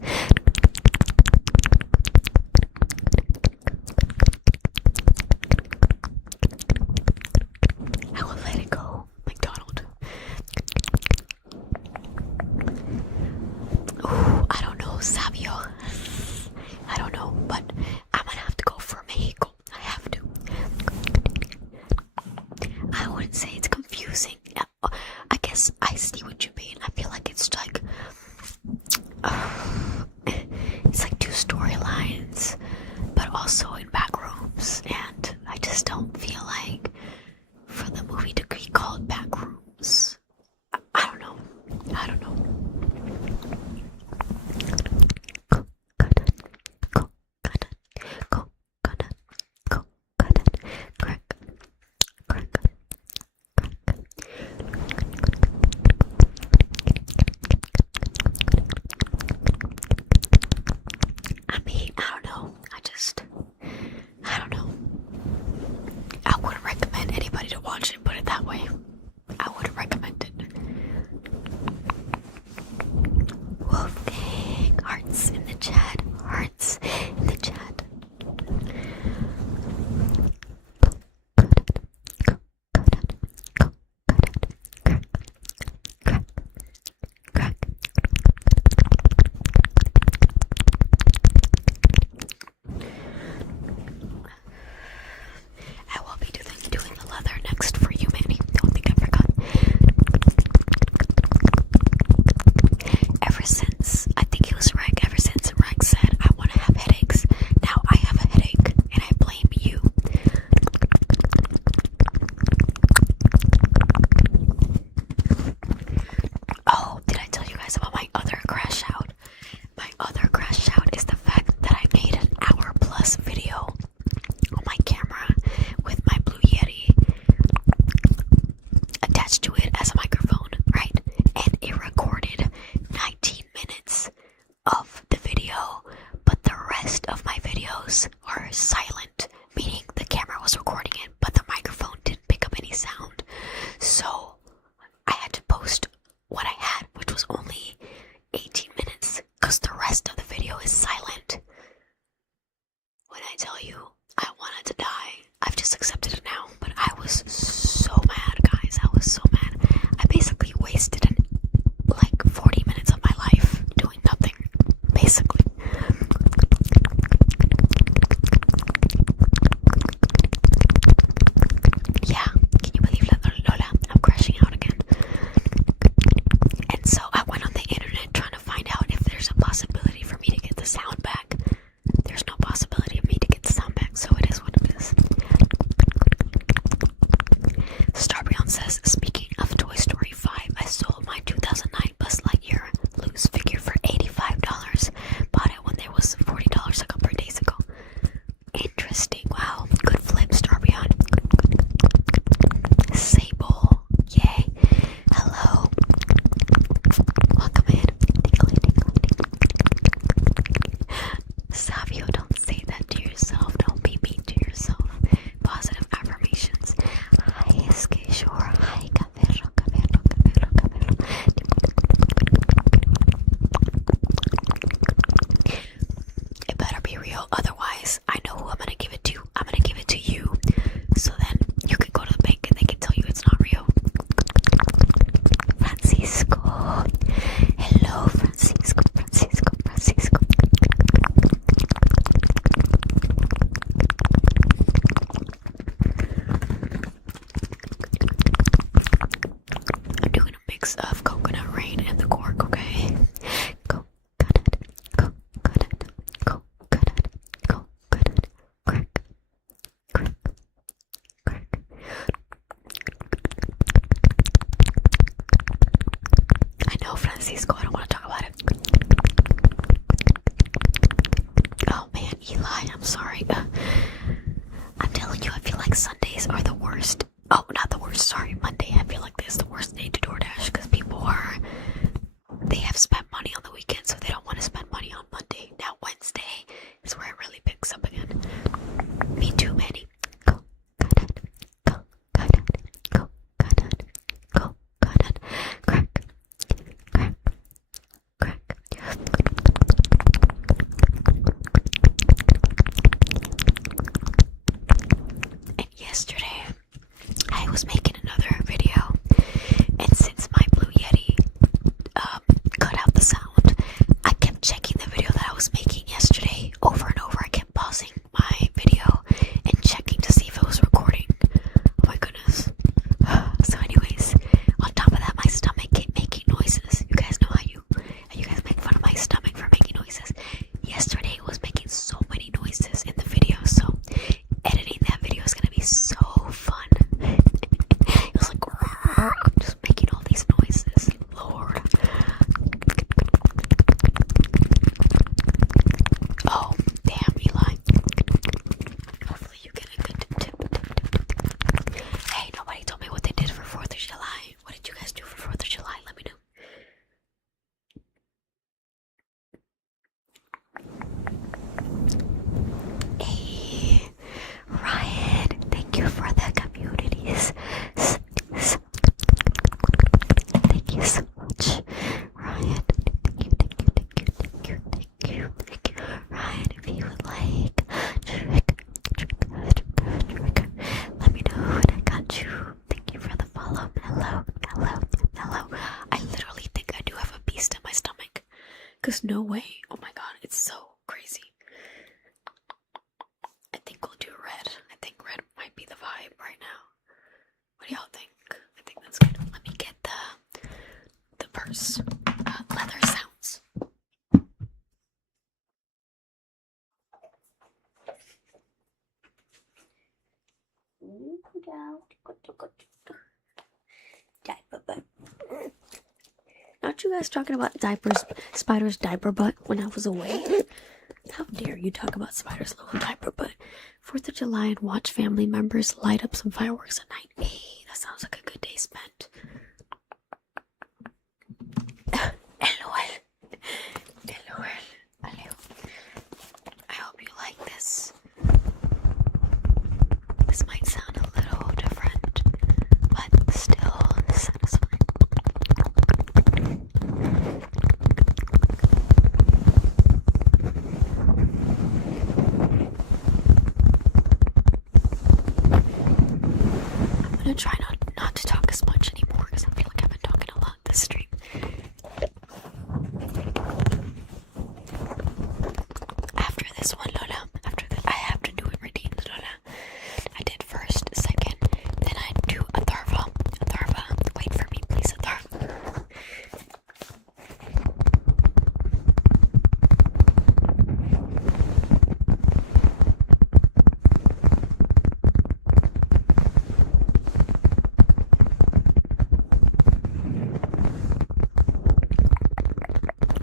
mix of coconut rain and the cork, okay? Coconut, coconut, coconut, coconut, crack, crack, crack. I know, Francisco, I don't want to talk about it. Oh man, Eli, I'm sorry. I'm telling you, I feel like Sundays are the worst. Oh, not the worst, sorry, Monday. I feel like this is the worst day to DoorDash because they have spent money on the weekend, so they don't want to spend money on Monday. Now, Wednesday is where it really picks up again. Me too, Manny. Coconut, coconut, coconut, coconut, crack, crack, crack. And yesterday, I was making another video, and since my Blue Yeti cut out the sound, I kept checking the video that I was making yesterday over and over. I kept pausing my video and checking to see if it was recording. Oh my goodness. So anyways, on top of that, my stomach kept making noises. You guys know how you guys make fun of my stomach for making noises. Yesterday it was making so many noises in the video, so editing that video is gonna be so fun. It was like just making all these noises. Lord. Oh, damn, Eli. Hopefully you get a good tip. Hey, nobody told me what they did for 4th of July. What did you guys do for 4th of July? Let me know. Hey, Ryan, thank you for the communities. Thank you so much, Ryan. Thank you. Ryan, if you would like trick, let me know and I got you. Thank you for the follow. Hello. I literally think I do have a beast in my stomach. Cause no way. Oh my god, it's so crazy. I think we'll do red. I think red might be the vibe right now. What do y'all think? I think that's good. Let me get the purse. Leather sounds. Diaper butt. Aren't you guys talking about Spider's diaper butt when I was away? How dare you talk about Spider's little diaper butt? 4th of July and watch family members light up some fireworks at night. Hey, that sounds like a good day spent. LOL. I hope you like this. This might sound a little different, but still satisfying. I'm gonna try not to talk as much anymore because I feel like I've been talking a lot this stream. After this one, Lola, I have to do a routine, Lola. I did first, second, then I do a Atharva. Wait for me, please, Atharva.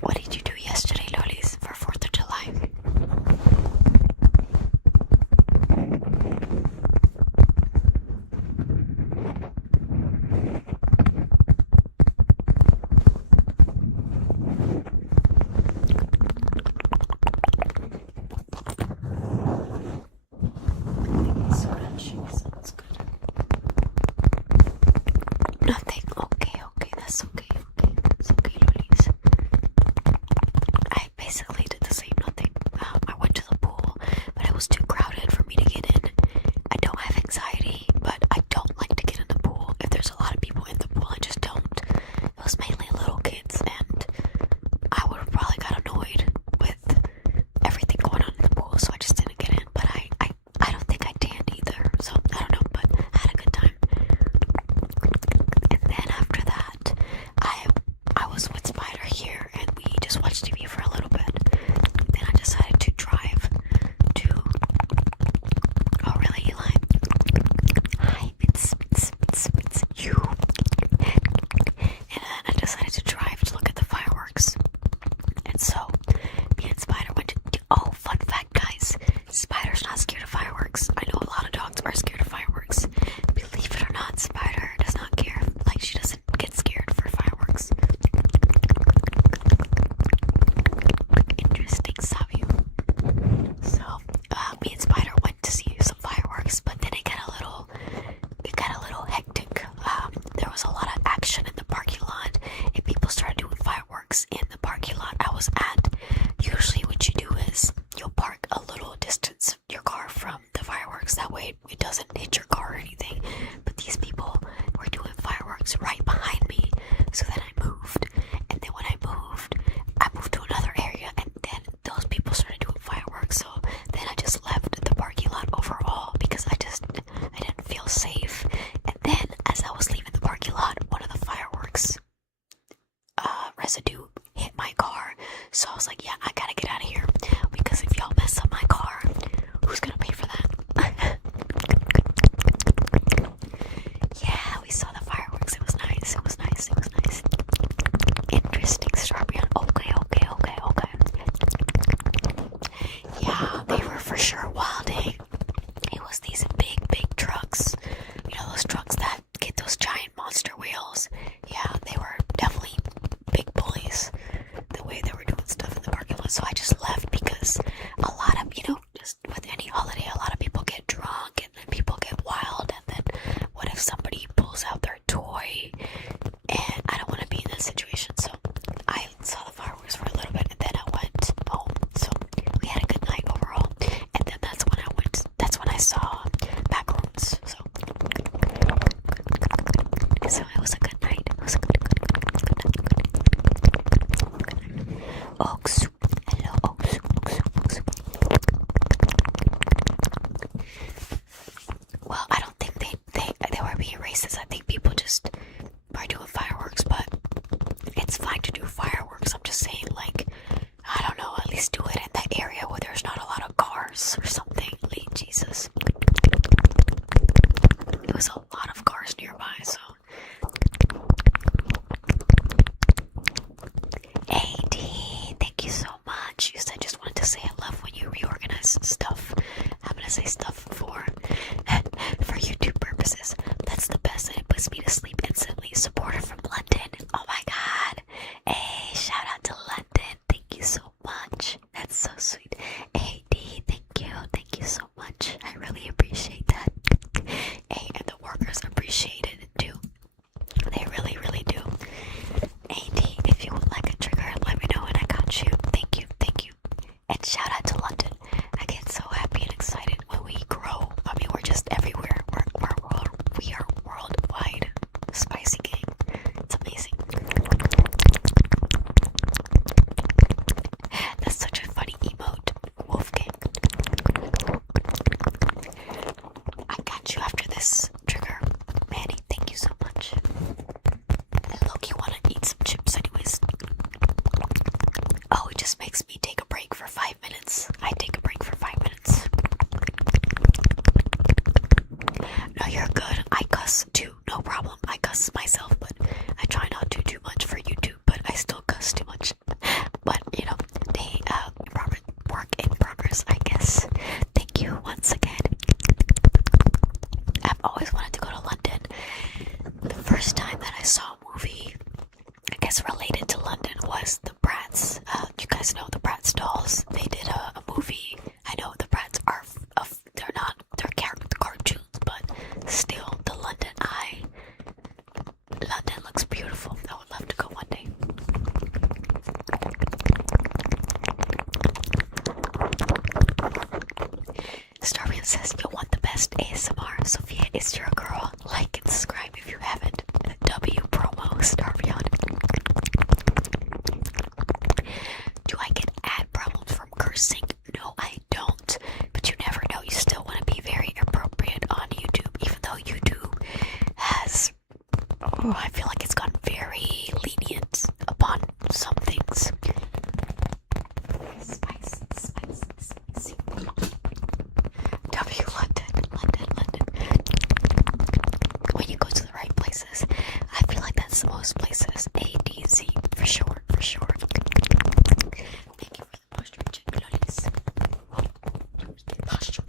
What did you do yesterday, Lolis, for 4th of July? Sounds good. Nothing. Okay, that's okay, Lolis. I basically did the same nothing. I went to the pool, but it was too crowded for me to get in. I don't have anxiety, but I don't like to get in the pool. If there's a lot of people in the pool, I just don't. It was mainly little kids, and I would have probably got annoyed with everything going on in the pool, so I just didn't get in. But I don't think I tanned either, so I don't know, but I had a good time. And then doesn't hit your car or anything. But these people were doing fireworks right behind me. So then I moved, and then when I moved to another area, and then those people started doing fireworks. So then I just left the parking lot overall because I didn't feel safe. And then as I was leaving the parking lot, one of the fireworks residue hit my car. So I was like, yeah, I gotta get out of here because if y'all mess up my car, who's gonna pay for that? Yeah, we saw the fireworks. It was nice. It was nice. It was nice. Interesting, Strawberry. Okay. Yeah, they were for sure wilding. It was these big trucks. You know, those trucks that get those giant monster wheels. Yeah, they were definitely big bullies. The way they were doing stuff in the parking lot. So I just left because a lot of, just with any holiday, a lot of people get drunk and then people get wild. And then what if somebody pulls out their toy? And I don't want to be in that situation. So I saw the fireworks for a little bit and then I went home. So we had a good night overall. And then that's when I saw back rooms. So it was a good night. It was a good night. Oaks. Hello, Oaks. Well, I don't think they were being racist. I think people just are doing fireworks, but it's fine to do fireworks. I'm just saying, like, I don't know, at least do it in that area where there's not a lot of cars or something. Like, Jesus. It was a lot of cars nearby, so. AD, thank you so much. You said just wanted to say I love when you reorganize stuff. I'm gonna say stuff for YouTube purposes. That's the best, and it puts me to sleep instantly. Supporter from London. Oh my god. Hey, shout out to London. Thank you so much. That's so sweet. AD, thank you so much. I really appreciate that. Hey, and the workers appreciate it too. They really do. AD, if you would like a trigger, let me know and I got you. Thank you. And shout out to London. I get so happy and excited when we grow. I mean, we're just everywhere. We are worldwide. Spicy gang. It's amazing. That's such a funny emote, Wolfgang. I got you after this trigger. Manny, thank you so much. And Loki wanna eat some chips anyways. Oh, it just makes me take a break for 5 minutes. I take a break for 5 minutes. No, you're good. I cuss too, no problem. I cuss myself, but I try not to too much for YouTube, but I still cuss too much. But, work in progress, I guess. Thank you once again. I've always wanted to go to London. The first time that I saw a movie, I guess related to London, was the Bratz. You guys know the Bratz dolls. They did a movie. I know the Bratz are they're cartoons, but still the London Eye. London looks beautiful. I would love to go one day. Starman says you'll want the best ASMR. Sophia is your girl. Like and subscribe if you haven't. W promo Starman. Do I get ad problems from cursing? No, I don't. But you never know. You still want to be very appropriate on YouTube, even though YouTube has, I feel like it's gotten very lenient upon some things. Spicy. W London. When you go to the right places, I feel like that's the most places. ADZ, for sure. Thank you for the posture check, lollies. Posture.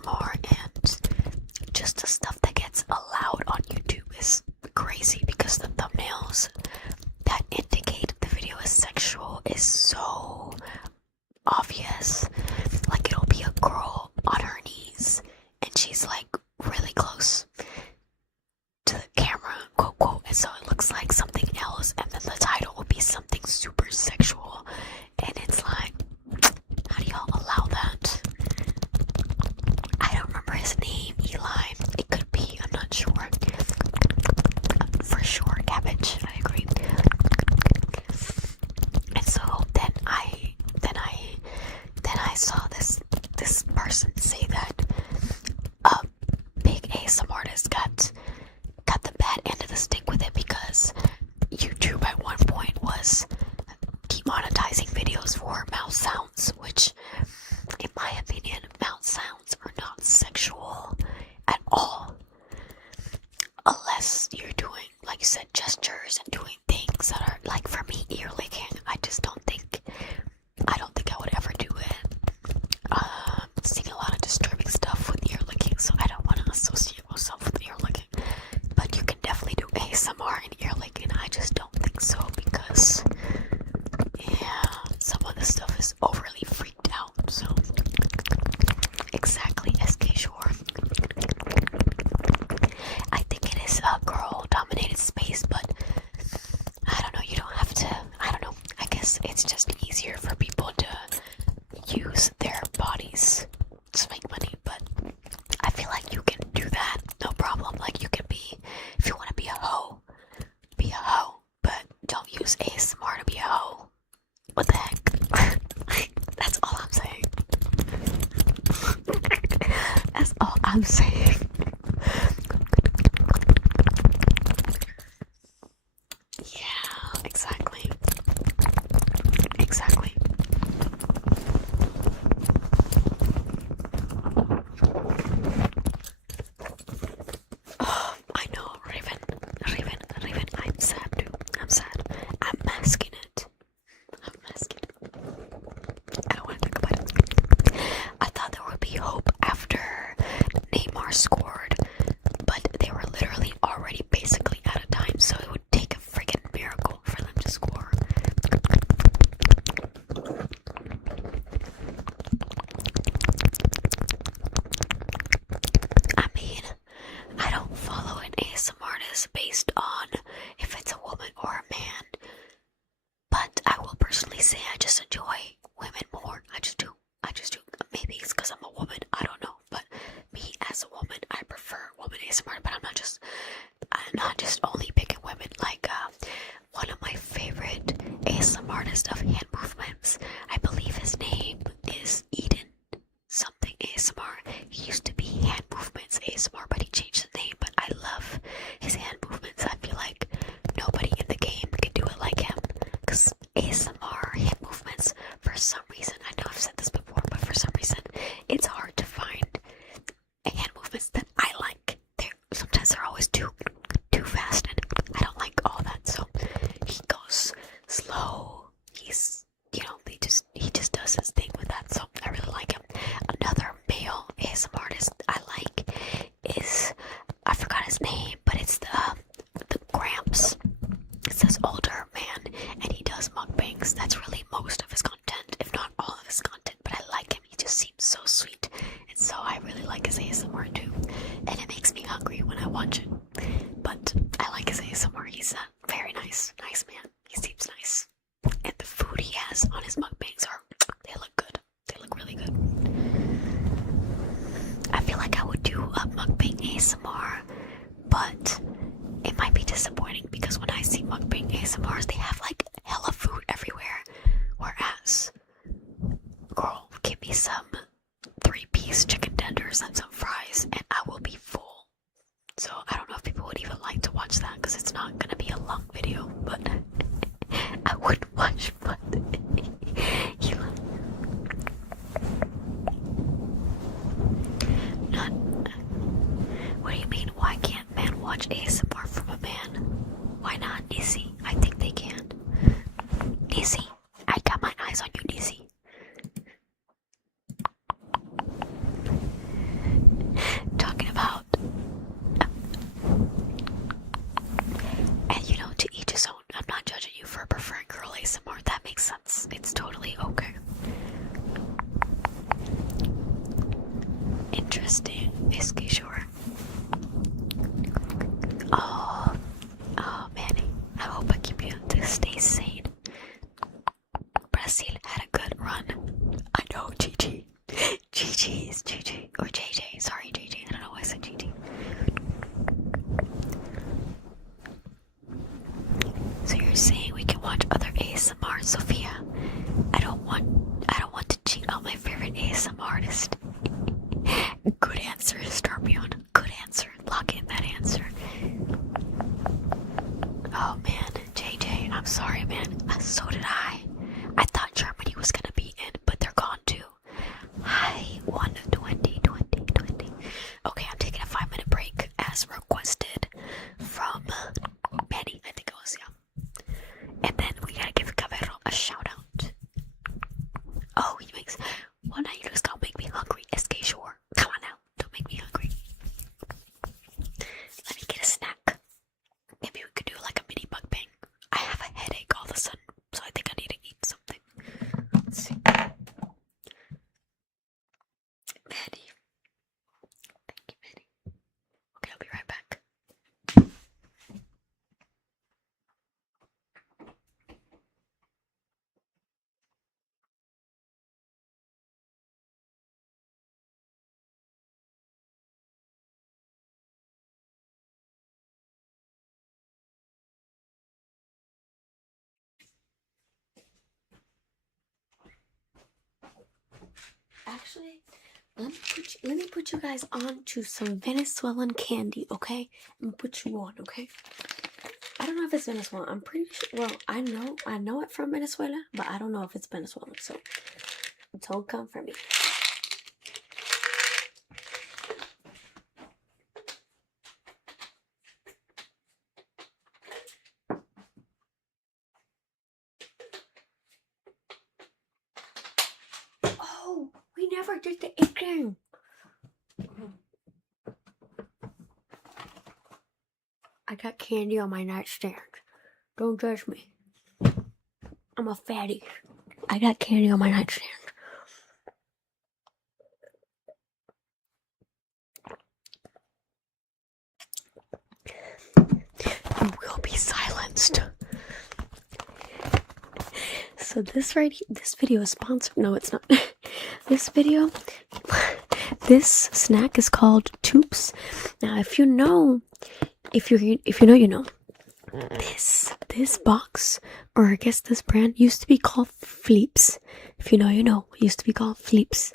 ASMR, and just the stuff that gets allowed on YouTube is crazy because the thumbnails that indicate the video is sexual is so obvious. Like, it'll be a girl on her knees and she's like really close to the camera, quote quote, and so it looks like something else, and then the title will be something super sexual, and it's like, how do y'all allow that? I don't remember his name. Eli, it could be, I'm not sure. For sure, Cabbage, I agree. And so then I saw this person say that a big ASMR artist got the bad end of the stick with it because YouTube at one point was demonetizing videos for mouth sounds, which, in my opinion, mouth sounds are not sexual at all, unless you're doing, like you said, gestures and doing things that are, like, for me, ear licking. I don't think I would ever do it. Seeing a lot of disturbing stuff with ear licking, so I don't want to associate myself with ear licking. But you can definitely do ASMR and ear licking. I just don't think so because, yeah, some of the stuff is overly freaked out. So, exactly, SK Shore. I think it is a girl-dominated space, but I don't know. You don't have to. I don't know. I guess it's just easier for people to use their bodies to make money, but I feel like you can do that, no problem. Like, you can be, if you want to be a hoe, but don't use ASMR to be a hoe. What the heck? That's all I'm saying. That's all I'm saying. Yeah, exactly. Exactly. Oh, I know, Raven, I'm sad too. I'm sad. I'm masking it. I don't want to talk about it. I thought there would be hope after Neymar scored, but they were literally already basically out of time, so it would take a freaking miracle for them to score. I mean, I don't follow an ASMR artist based on if it's a woman or a man, but I will personally say I just enjoy women more. I just do. Maybe it's because I'm a woman, I don't know, but me as a woman, I prefer woman ASMR, but I'm not just only picking women. Like, one of my favorite ASMR artists of hand movements, I believe his name is Eden something ASMR. He used to be hand movements ASMR, but he changed the name. But I love his hand movements. I feel like nobody in the game can do it like him, because ASMR hand movements, for some reason, I know I've said this before, but for some reason it's hard to find hand movements that I like. Sometimes they're always too fast, and I don't like all that. So he goes slow. He just does his thing with that. So I really like him. Another male ASMR artist I like is, I forgot his name, but it's the Gramps. It's this older man, and he does mukbangs. That's really most of his content, if not all of his content. But I like him. He just seems so sweet, and so I really like his ASMR too. And it makes me hungry when I watch it. But I like his ASMR. He's a very nice man. He seems nice. And the food he has on his mukbangs they look good. They look really good. I feel like I would do a mukbang ASMR, but it might be disappointing because when I see mukbang ASMRs, they have like hella food everywhere. Whereas, girl, give me some 3-piece chicken tenders and some fries and I will be full. So I don't know if people would even like to watch that because it's not gonna be a long video, but I would watch, but not. What do you mean? Why can't men watch ASMR from a man? Why not, Nisi? I think they can. Nisi, I got my eyes on you, Nisi. Interesting. Whiskey shore. Oh, Manny. I hope I keep you to stay sane. Brazil had a good run. I know, GG. GG is GG. Or JJ. Sorry, JJ. I don't know why I said GG. So you're saying we can watch other ASMR, Sophia? I don't want to cheat on my favorite ASMR artist. Good answer, Starpion. Good answer. Lock in that answer. Oh man, JJ, I'm sorry, man. So did I. I thought Germany was gonna be in, but they're gone too. Hi, 120. Okay, I'm taking a 5-minute break as requested from Benny. I think it was, yeah. And then we gotta give Cavero a shout out. Oh, he makes. Well, now you just don't make me hungry, SK Shore. Come on now, don't make me hungry. Let me get a snack. Maybe we could do like a mini mukbang. I have a headache all of a sudden, so I think I need to eat something. Let's see. Maddie. Thank you, Maddie. Okay, I'll be right back. Actually, let me put you guys on to some Venezuelan candy, okay? I'm gonna put you on, okay? I don't know if it's Venezuelan. I'm pretty sure. Well, I know it from Venezuela, but I don't know if it's Venezuelan. So don't come for me. Oh, we never did the eating. I got candy on my nightstand. Don't judge me. I'm a fatty. I got candy on my nightstand. You will be silenced. So this video is sponsored. No, it's not. This snack is called Toops. Now, if you know, you know. This box, or I guess this brand, used to be called Fleeps. If you know, you know. It used to be called Fleeps.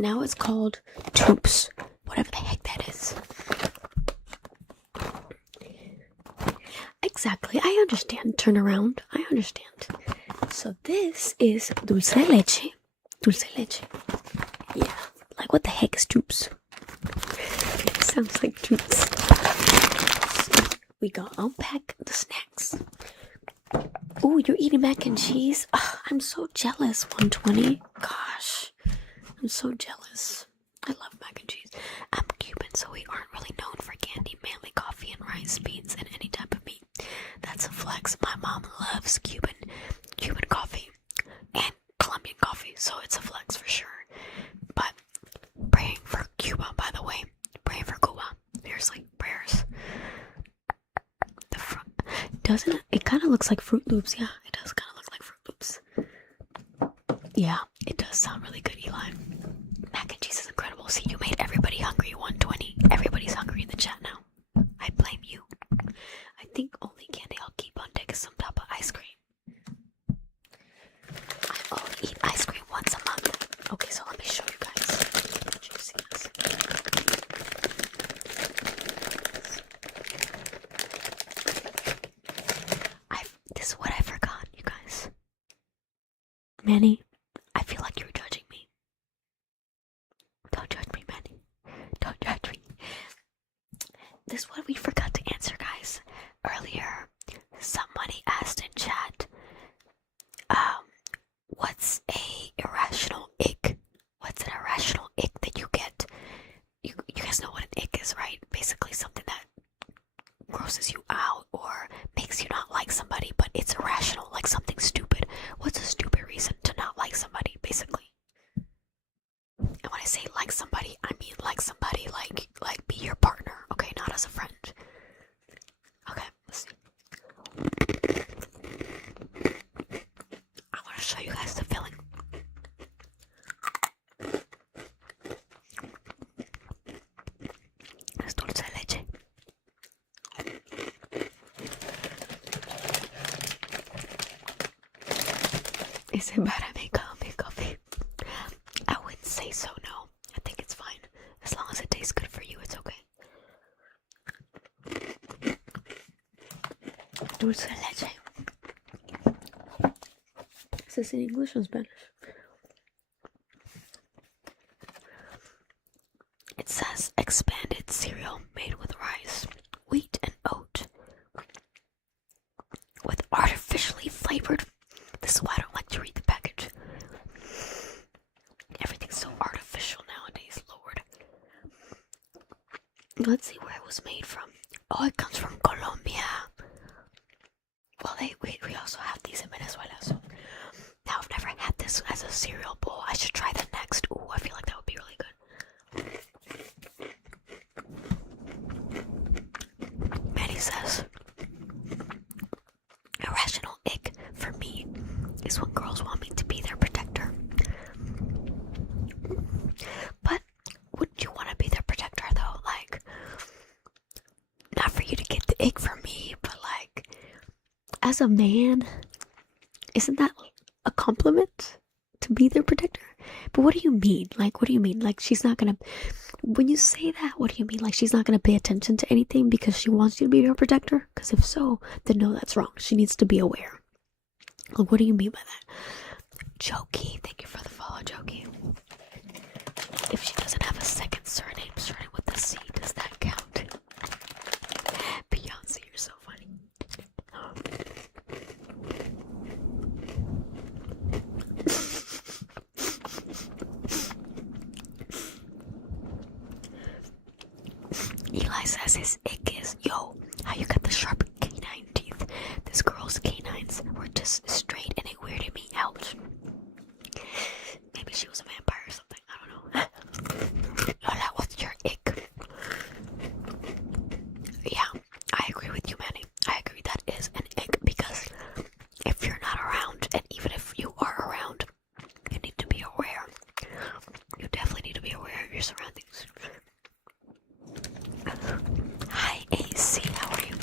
Now it's called Toops. Whatever the heck that is. Exactly. I understand. Turn around. I understand. So this is dulce de leche. Dulce de leche. Yeah. Like, what the heck is Toops? It sounds like Toops. We gotta unpack the snacks. Oh, you're eating mac and cheese? Oh, I'm so jealous, 120. Gosh, I'm so jealous. I love mac and cheese. I'm Cuban, so we aren't really known for candy, mainly coffee and rice, beans, and any type of meat. That's a flex. My mom loves Cuban coffee and Colombian coffee, so it's a flex for sure. But praying for Cuba, by the way. Praying for Cuba. Seriously, prayers. Doesn't it? It kind of looks like Fruit Loops. Yeah, it does kind of look like Fruit Loops. Yeah, it does sound really good, Eli. Mac and cheese is incredible. See, you made everybody hungry, 120. Everybody's hungry in the chat now. I blame you. I think only candy I'll keep on deck is some type of ice cream. I only eat ice cream once a month. Okay, so let me show you guys. Juiciness. This is what I forgot, you guys. Manny, I feel like you're judging me. Don't judge me, Manny. Don't judge me. This is what we forgot to answer, guys. Earlier, somebody asked in chat, what's a irrational ick? What's an irrational ick that you get? You guys know what an ick is, right? Basically something that grosses you out or makes you not like somebody, but it's irrational, like something stupid. What's a stupid reason to not like somebody, basically? And when I say like somebody, I mean like somebody like be your partner, okay, not as a friend. Okay, let's see. I want to show you guys the filling. Es dulce de leche. Is it bad I make coffee? I wouldn't say so, no. I think it's fine. As long as it tastes good for you, it's okay. Dulce de leche. Is this in English or Spanish? It says expanded cereal made with rice, wheat, and oat. With artificially flavored. This is why I don't like to read the package. Everything's so artificial nowadays, Lord. Let's see where it was made from. Oh, it comes from Colombia. Well, we also have these in Venezuela, so now I've never had this as a cereal bowl. I should try that next. Ooh, I feel like that would be really good. Maddie says, irrational ick for me is when girls want me to be their protector. But would you want to be their protector though? Like, not for you to get the ick from me, but like, as a man, isn't that a compliment to be their protector? But what do you mean? Like, what do you mean? Like, she's not gonna, when you say that, what do you mean? Like, she's not gonna pay attention to anything because she wants you to be her protector? Because if so, then no, that's wrong. She needs to be aware. Like, what do you mean by that? Jokey, thank you for the follow, Jokey. If she doesn't have a second surname starting with a C, does that count? Beyonce, you're so funny. Eli says his ick is, yo, how you got the sharp canine teeth? This girl's canines were just straight and it weirded me out. Maybe she was a vampire or something, I don't know. Lola, what's your ick? Yeah, I agree with you, Manny. I agree that is an ick because if you're not around, and even if you are around, you need to be aware. You definitely need to be aware of your surroundings. Hi, AC, how are you?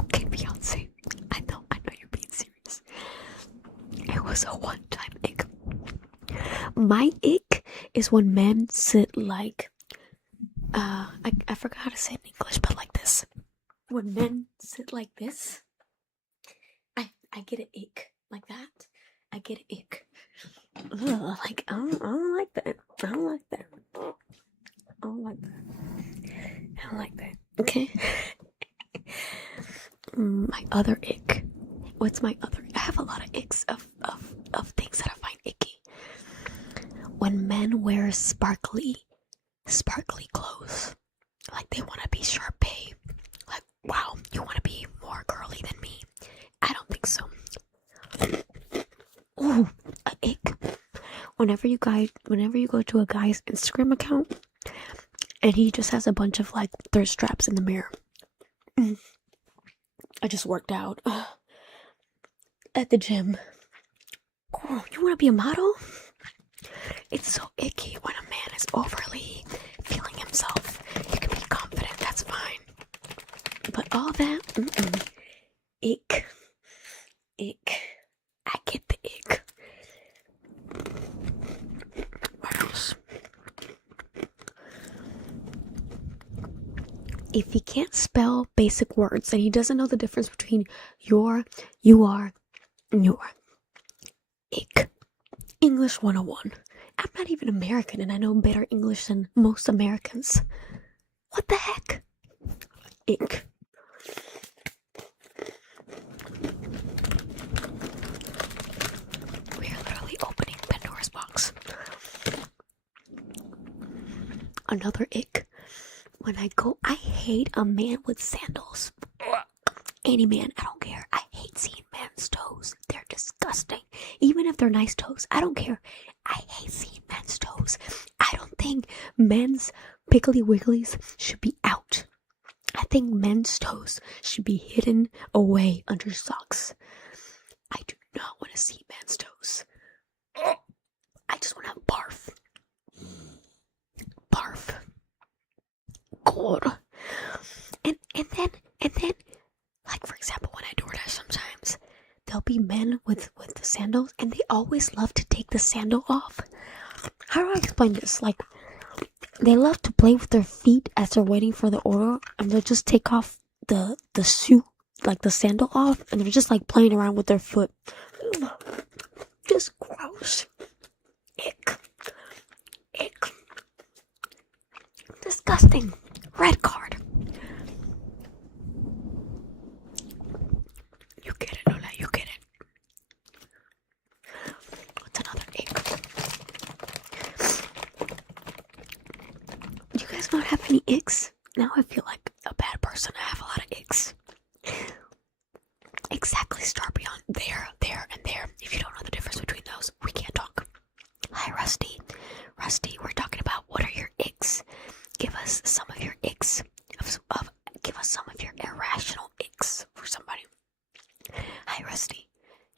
Okay, Beyonce. I know you're being serious. It was a one-time ick. My ick is when men sit like, I forgot how to say it in English, but like this. When men sit like this, I get an ick. Like that, I get an ick. Ugh, like, I don't like that. I don't like that. I don't like that. I don't like that. Okay. My other ick. What's my other? I have a lot of icks of things that I find icky. When men wear sparkly clothes, like they want to be Sharpay. Like, wow, you want to be more girly than me? I don't think so. Ooh, an ick. Whenever you go to a guy's Instagram account and he just has a bunch of like thirst traps in the mirror. I just worked out at the gym. Oh, you want to be a model? It's so icky when a man is overly feeling himself. You can be confident, that's fine. But all that, ick. I get the ick. What else? If he can't spell basic words and he doesn't know the difference between your, you are, and your. Ick. English 101. I'm not even American and I know better English than most Americans. What the heck? Ick. We are literally opening Pandora's box. Another ick. When I hate a man with sandals. Any man, I don't care. I hate seeing men's toes. They're disgusting. Even if they're nice toes, I don't care. I hate seeing men's toes. I think men's Piggly Wigglies should be out. I think men's toes should be hidden away under socks. I do not want to see men's toes. I just want to barf. Barf. God. And then, like for example, when I DoorDash sometimes, there'll be men with the sandals, and they always love to take the sandal off. How do I explain this? Like, they love to play with their feet as they're waiting for the order, and they'll just take off the shoe, like the sandal off, and they're just like playing around with their foot. Just gross. Ick. Ick. Disgusting. Red card. You get it, Lola, you get it. What's another ick? Do you guys not have any icks? Now I feel like a bad person. I have a lot of icks. Exactly, star beyond there, and there. If you don't know the difference between those, we can't talk. Hi, Rusty. Rusty, we're talking about what are your icks. Give us some of your icks. Give us some of your irrational icks for somebody. Hi, Rusty.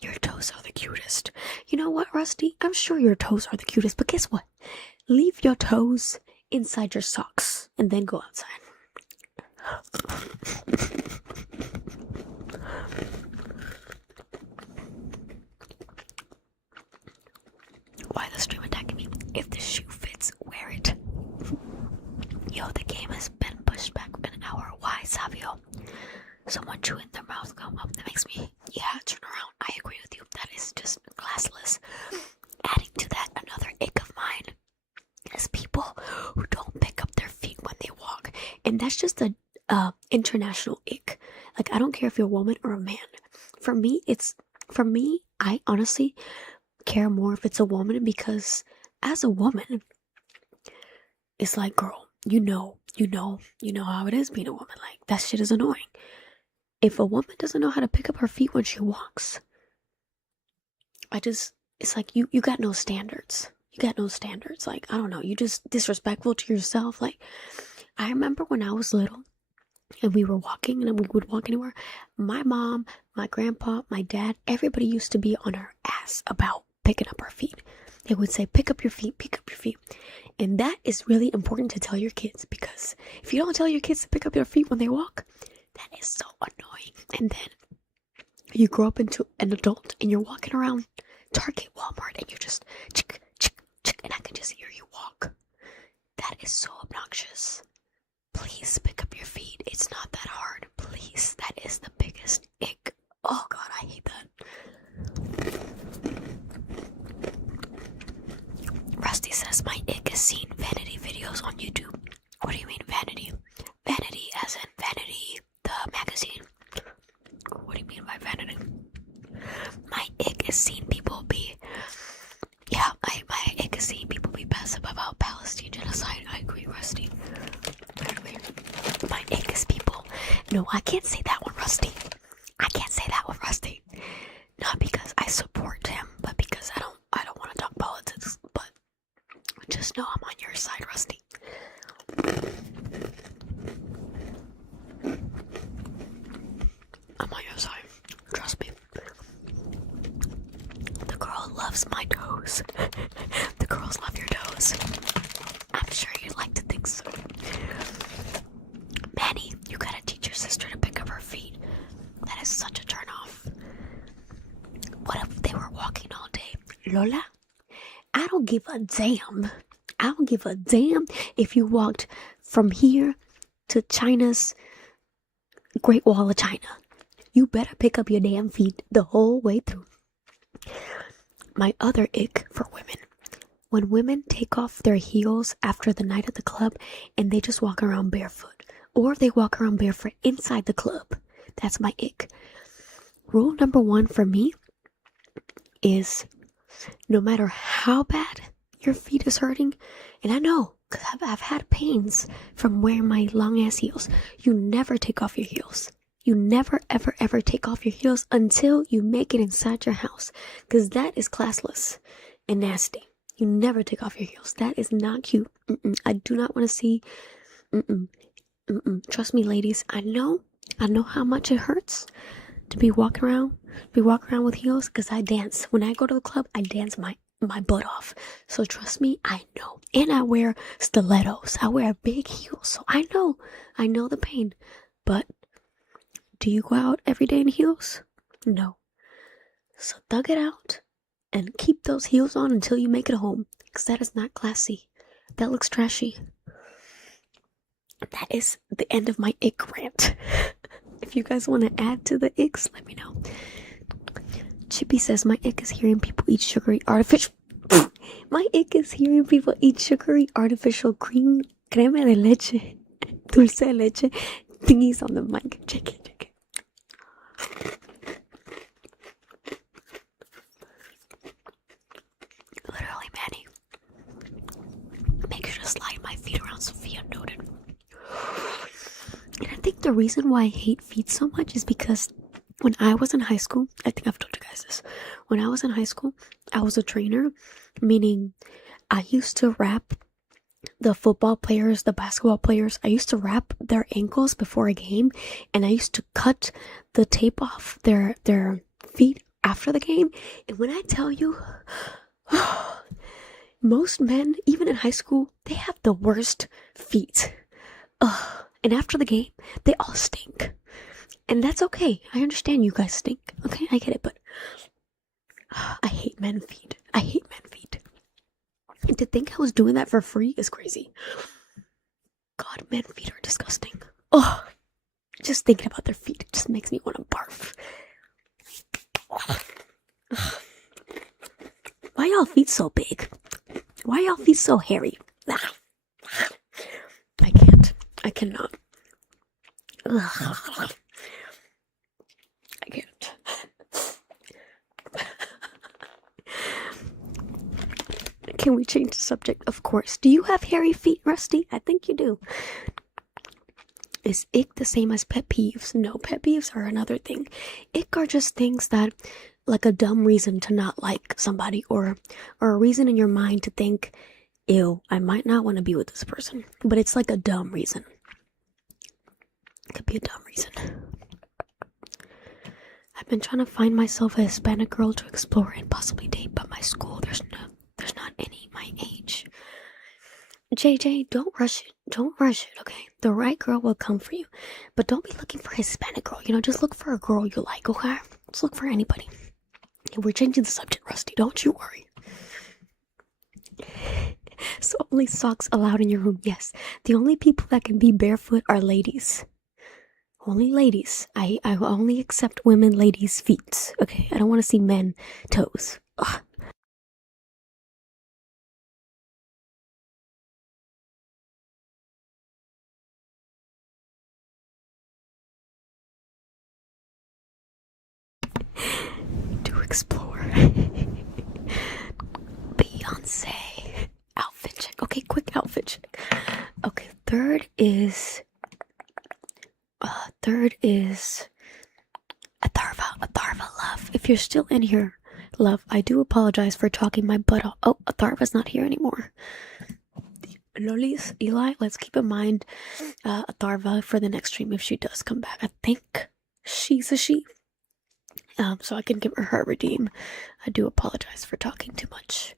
Your toes are the cutest. You know what, Rusty? I'm sure your toes are the cutest, but guess what? Leave your toes inside your socks and then go outside. Why the stream attacking me? If the shoe fits, wear it. Yo, the game has been pushed back an hour. Why, Savio? Someone chewing their mouth gum up. That makes me, turn around. I agree with you. That is just classless. Adding to that, another ick of mine is people who don't pick up their feet when they walk. And that's just a international ick. Like, I don't care if you're a woman or a man. For me, I honestly care more if it's a woman, because as a woman, it's like, girl, you know how it is being a woman. Like, that shit is annoying. If a woman doesn't know how to pick up her feet when she walks, it's like, you got no standards. You got no standards. Like, I don't know, you just disrespectful to yourself. Like, I remember when I was little and we were walking and we would walk anywhere, my mom, my grandpa, my dad, everybody used to be on our ass about picking up our feet. They would say, pick up your feet, pick up your feet. And that is really important to tell your kids, because if you don't tell your kids to pick up your feet when they walk, that is so annoying. And then you grow up into an adult and you're walking around Target, Walmart, and you're just chick, chick, chick, and I can just hear you walk. That is so obnoxious. Please pick up your feet. It's not that hard. Please. That is the biggest ick. Oh God, I hate that. Rusty says my ick is seeing vanity videos on YouTube. What do you mean vanity? Vanity as in Vanity, the magazine. What do you mean by vanity? My ick is seeing people be... Yeah, my ick is seeing people be passive about Palestine genocide. I agree, Rusty. I agree. My ick is people... No, I can't say that one, Rusty. I can't say that one, Rusty. Not because I support him, but because I don't want to talk politics. But just know I'm on your side, Rusty. I'm on your side. Trust me. The girl loves my toes. The girls love your toes. I'm sure you'd like to think so. Manny, you gotta teach your sister to pick up her feet. That is such a turn off. What if they were walking all day? Lola, I don't give a damn. I don't give a damn if you walked from here to China's Great Wall of China. You better pick up your damn feet the whole way through. My other ick for women. When women take off their heels after the night at the club and they just walk around barefoot. Or they walk around barefoot inside the club. That's my ick. Rule number 1 for me is no matter how bad your feet is hurting, and I know because I've had pains from wearing my long ass heels, you never take off your heels. You never ever ever take off your heels until you make it inside your house, because that is classless and nasty. You never take off your heels. That is not cute. I do not want to see. Trust me, ladies. I know how much it hurts to be walking around with heels, because I dance. When I go to the club, I dance my butt off. So trust me, I know. And I wear stilettos. I wear big heels. So I know the pain. But do you go out every day in heels? No. So thug it out and keep those heels on until you make it home, because that is not classy. That looks trashy. That is the end of my ick rant. If you guys want to add to the icks, let me know. Chippy says, my ick is hearing people eat sugary artificial... My ick is hearing people eat sugary artificial crema de leche, dulce de leche, thingies on the mic. Check it. Literally, Manny. Make sure to slide my feet around, Sophia noted. And I think the reason why I hate feet so much is because when I was in high school, I think I've told you guys this. When I was in high school, I was a trainer, meaning I used to wrap the football players, the basketball players, I used to wrap their ankles before a game, and I used to cut the tape off their feet after the game. And when I tell you, most men, even in high school, they have the worst feet. And after the game, they all stink. And that's okay. I understand you guys stink. Okay, I get it, but I hate men feet. And to think I was doing that for free is crazy. God, men feet are disgusting. Just thinking about their feet, it just makes me want to barf. Why y'all feet so big? Why y'all feet so hairy? I can't. I cannot. I can't. Can we change the subject? Of course. Do you have hairy feet, Rusty? I think you do. Is ick the same as pet peeves? No, pet peeves are another thing. Ick are just things that, like a dumb reason to not like somebody, or a reason in your mind to think, ew, I might not want to be with this person. But it's like a dumb reason. It could be a dumb reason. I've been trying to find myself a Hispanic girl to explore and possibly date, but my school, there's not any my age. JJ, don't rush it, okay? The right girl will come for you. But don't be looking for a Hispanic girl, just look for a girl you like, okay? Just look for anybody. We're changing the subject, Rusty, don't you worry. So only socks allowed in your room? Yes. The only people that can be barefoot are ladies. Only ladies. I only accept women, ladies' feet, okay? I don't want to see men toes. Ugh. To explore. Beyonce. Outfit check. Okay, quick outfit check. Okay, third is Atharva, love. If you're still in here, love, I do apologize for talking my butt off. Oh, Atharva's not here anymore. Lolis, Eli, let's keep in mind Atharva for the next stream if she does come back. I think she's a she. So I can give her a redeem. I do apologize for talking too much.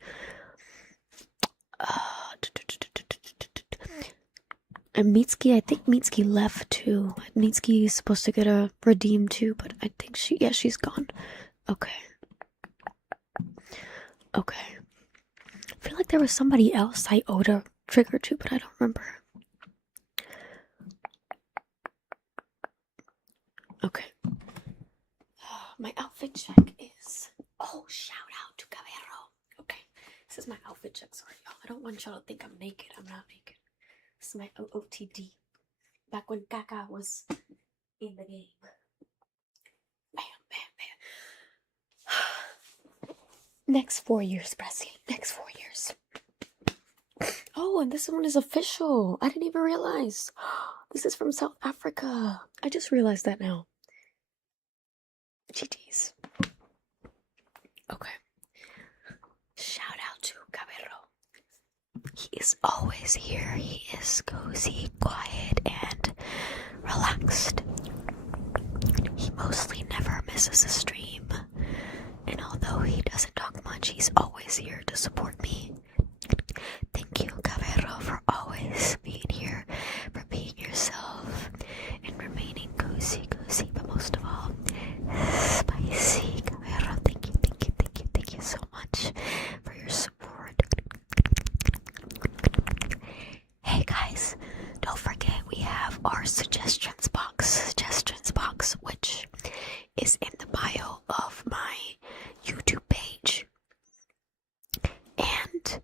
And Mitsuki, I think Mitsuki left too. Mitsuki is supposed to get a redeem too, but I think she's gone. Okay. I feel like there was somebody else I owed a trigger to, but I don't remember. Okay. My outfit check is... Oh, shout out to Cabero. Okay. This is my outfit check. Sorry, y'all. I don't want y'all to think I'm naked. I'm not naked. This is my OOTD. Back when Kaka was in the game. Bam. Next 4 years, Brazil. Next 4 years. Oh, and this one is official. I didn't even realize. This is from South Africa. I just realized that now. GG's. Okay. Shout out to Cabero. He is always here. He is cozy, quiet, and relaxed. He mostly never misses a stream. And although he doesn't talk much, he's always here to support me. Thank you, Cabero, for always being here, for being yourself, and remaining cozy, but most of all, spicy. Cabero, thank you so much for your support. Hey guys, don't forget we have our suggestions box, which is in the bio of my YouTube page. And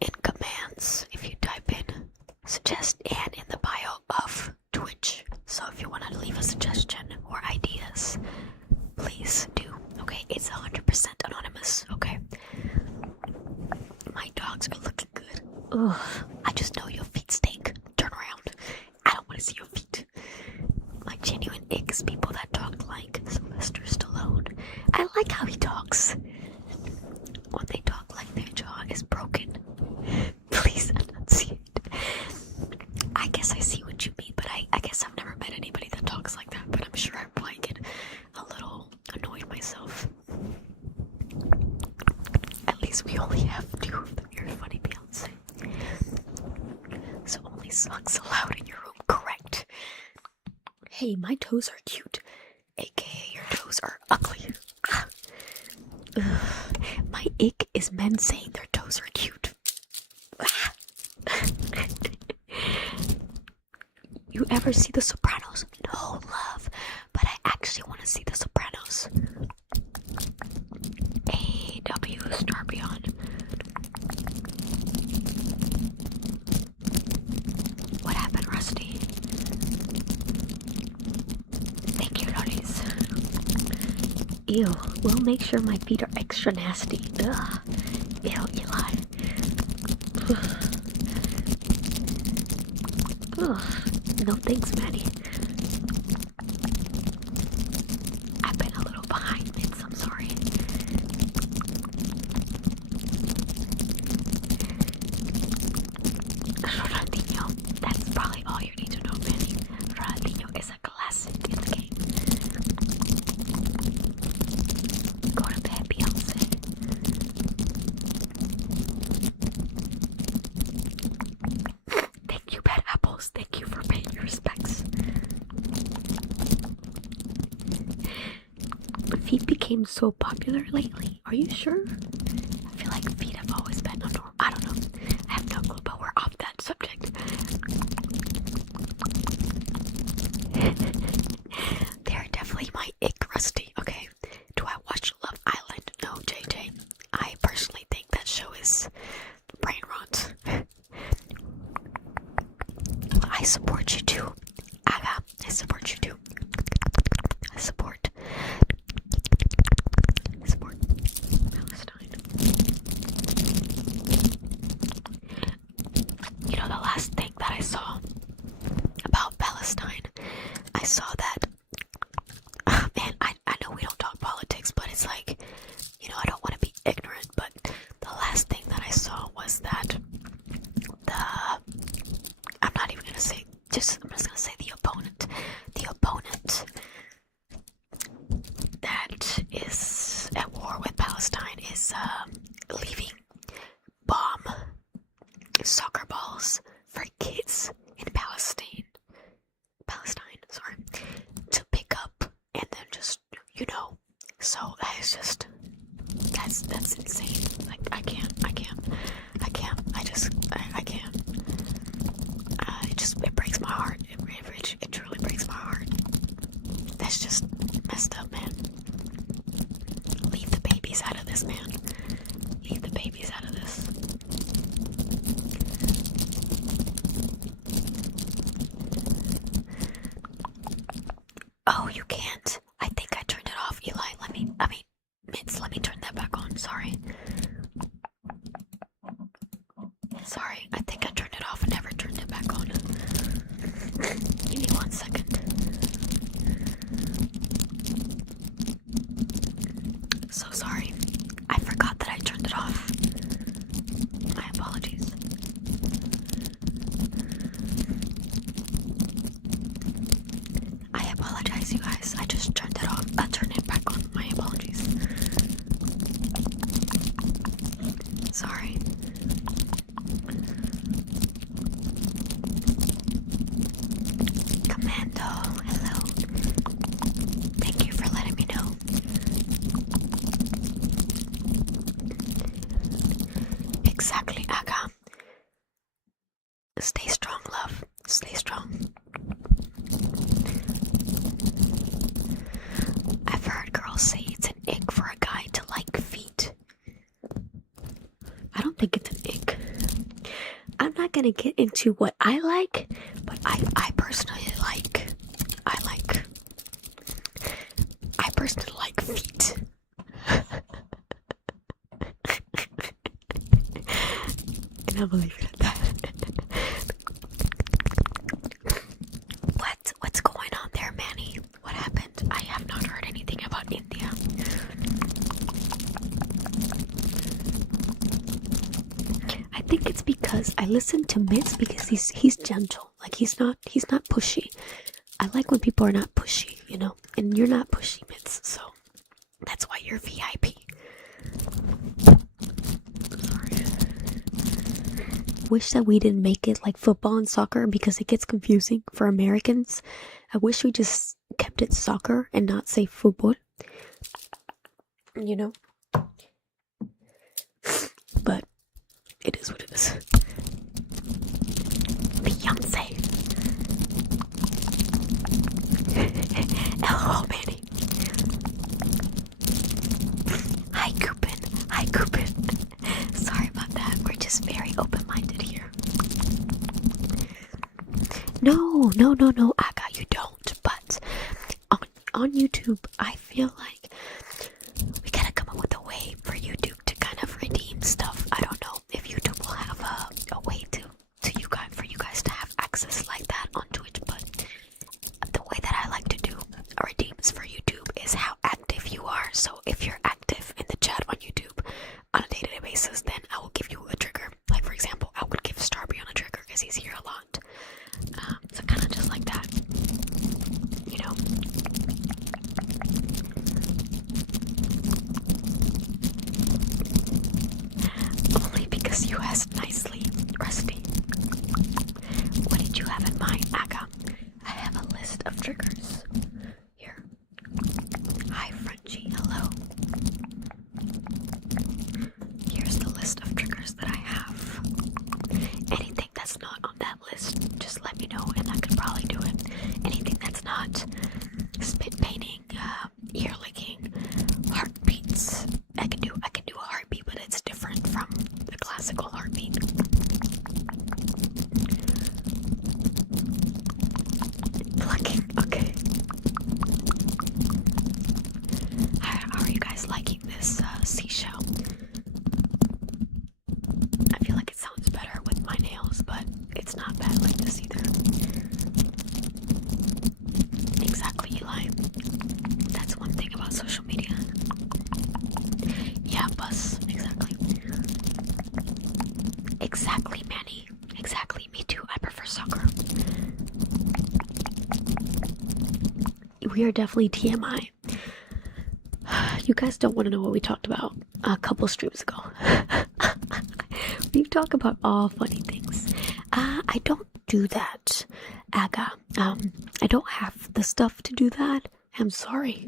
in commands, if you type in suggest and in the bio of Twitch. So if you want to leave a suggestion or ideas, please do. Okay, it's 100% anonymous. Okay. My dogs are looking good. Ugh, I just know your feet stink. Turn around. I don't want to see your feet. My genuine ick is people that talk like Sylvester Stallone. I like how he talks. When they talk like their jaw is broken. Please enunciate. I guess I see what you mean, but I guess I've never met anybody that talks like that, but I'm sure I probably get a little annoyed myself. At least we only have 2 of them. You're funny, Beyonce. So only socks allowed in your room, correct? Hey, my toes are cute. AKA your toes are ugly. My ick is men saying their toes are cute. You ever see The Sopranos? No, love, but I actually want to see The Sopranos. A.W. Starbion. What happened, Rusty? Thank you, lollies. Ew, we'll make sure my feet are extra nasty. Ugh. Ew, Eli. Ugh. No thanks, Maddie. I've been a little behind, Vince. I'm sorry. Ronaldinho. That's probably all you need to know, Manny. Ronaldinho is a classic in the game. Go to bed, Beyonce. Thank you, Bad Apples. Thank you for paying your respects. Feet became so popular lately. Are you sure? I feel like feet have always been a norm. I don't know. I have no clue, but we're off that subject. They're definitely my ick, Rusty. Okay. Do I watch Love Island? No, JJ. I personally think that show is brain rot. I support you too. Aga, I support you too. I support Palestine. You know, the last thing that I saw about Palestine, I saw that, man, I know we don't talk politics, but it's like, you know, I don't want to be ignorant, but the last thing that I saw was that I'm not even going to say, I'm just going to say the opponent that is at war with Palestine is leaving bomb soccer balls for kids in Palestine, sorry, to pick up and then just, you know, so that is just, that's insane. Like, I can't, it breaks my heart. It truly breaks my heart. That's just messed up, man. Leave the babies out of this, man. Leave the babies out of this. Oh, you can't. I think I turned it off, Eli. Mitz, let me turn that back on. Sorry. Stay strong, love. Stay strong. I've heard girls say it's an ick for a guy to like feet. I don't think it's an ick. I'm not gonna get into what I like, but I personally like feet. And I'll leave it at that. What's going on there, Manny? What happened? I have not heard anything about India. I think it's because I listen to Mitz because he's gentle. Like he's not pushy. I like when people are not pushy, you know? And you're not pushy, Mitz, so that's why you're VIP. Sorry. Wish that we didn't make it like football and soccer because it gets confusing for Americans. I wish we just kept it soccer and not say football. You know? But it is what it is. Beyonce. Hello, Manny. Hi, Coupin. Hi, Coupin. Sorry about that. We're just very open-minded here. No, Aga, you don't. But on YouTube, I feel like we gotta come up with a way for YouTube to kind of redeem stuff. I don't know if YouTube will have a way for you guys to have access like that on Twitch, but the way that I like to do redeems for YouTube is how active you are. So if you're active in the chat on YouTube on a day-to-day basis, then I will give you a trigger. Like for example, I would give Starby on a trigger because he's here a lot. So kind of just like that, you know. Only because you asked nicely, Rusty. What did you have in mind, Aga? I have a list of triggers. Here. Hi, Frenchie. Hello. Here's the list of triggers that I have. Anything that's not on that list, just let me know and I could probably do it. Anything that's not spit painting, ear licking, heartbeats. I can do a heartbeat, but it's different from the classical heartbeat. Plucking, okay. How are you guys liking this seashell? I feel like it sounds better with my nails, but it's not bad like this either. Exactly, Eli. That's one thing about social media. Yeah, Buzz. Exactly. Exactly, Manny. Exactly. Me too. I prefer soccer. We are definitely TMI. You guys don't want to know what we talked about a couple streams ago. We talk about all funny things. I don't do that, Aga. I don't have the stuff to do that. I'm sorry.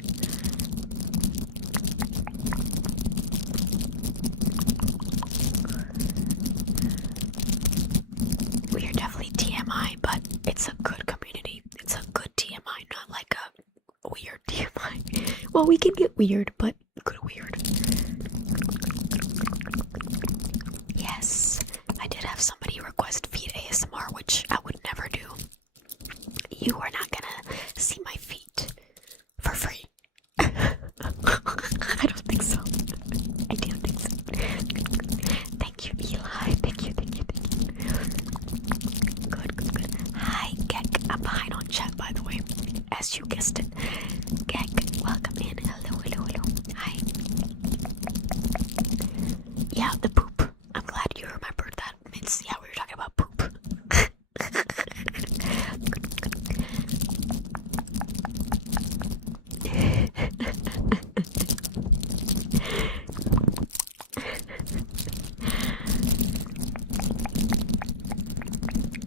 We are definitely TMI, but it's a good community. It's a good TMI, not like a weird TMI. Well, we can get weird, but good weird. Yes, I did have somebody request feet ASMR, which I would never do. You are not gonna see my feet for free. I don't think so. I don't think so. Thank you, Eli. Thank you. Good. Hi, Gek. I'm behind on chat, by the way. As you guessed it. Gek, welcome in. Hello. Hi. Yeah, the poop. I'm glad you remembered that. Yeah, we were talking about poop.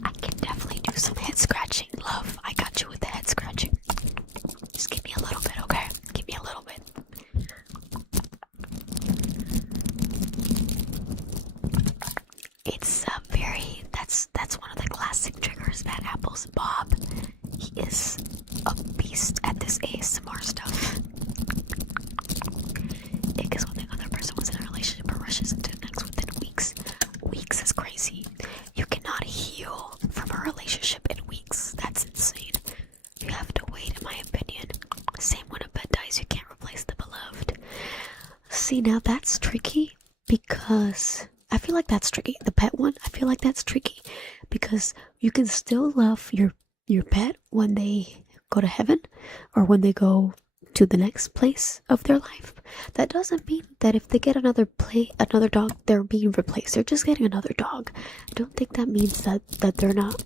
I can definitely do some head scratching, love. I got you with the head scratching. Just give me a little bit, okay? Give me house, Bob. He is a beast at this ASMR stuff. Because when the other person was in a relationship and rushes into the next within weeks. Weeks is crazy. You cannot heal from a relationship in weeks. That's insane. You have to wait, in my opinion. Same when a pet dies, you can't replace the beloved. See, now that's tricky because I feel like that's tricky. The pet one, I feel like that's tricky because you can still love your pet when they go to heaven or when they go to the next place of their life. That doesn't mean that if they get another dog, they're being replaced. They're just getting another dog. I don't think that means that they're not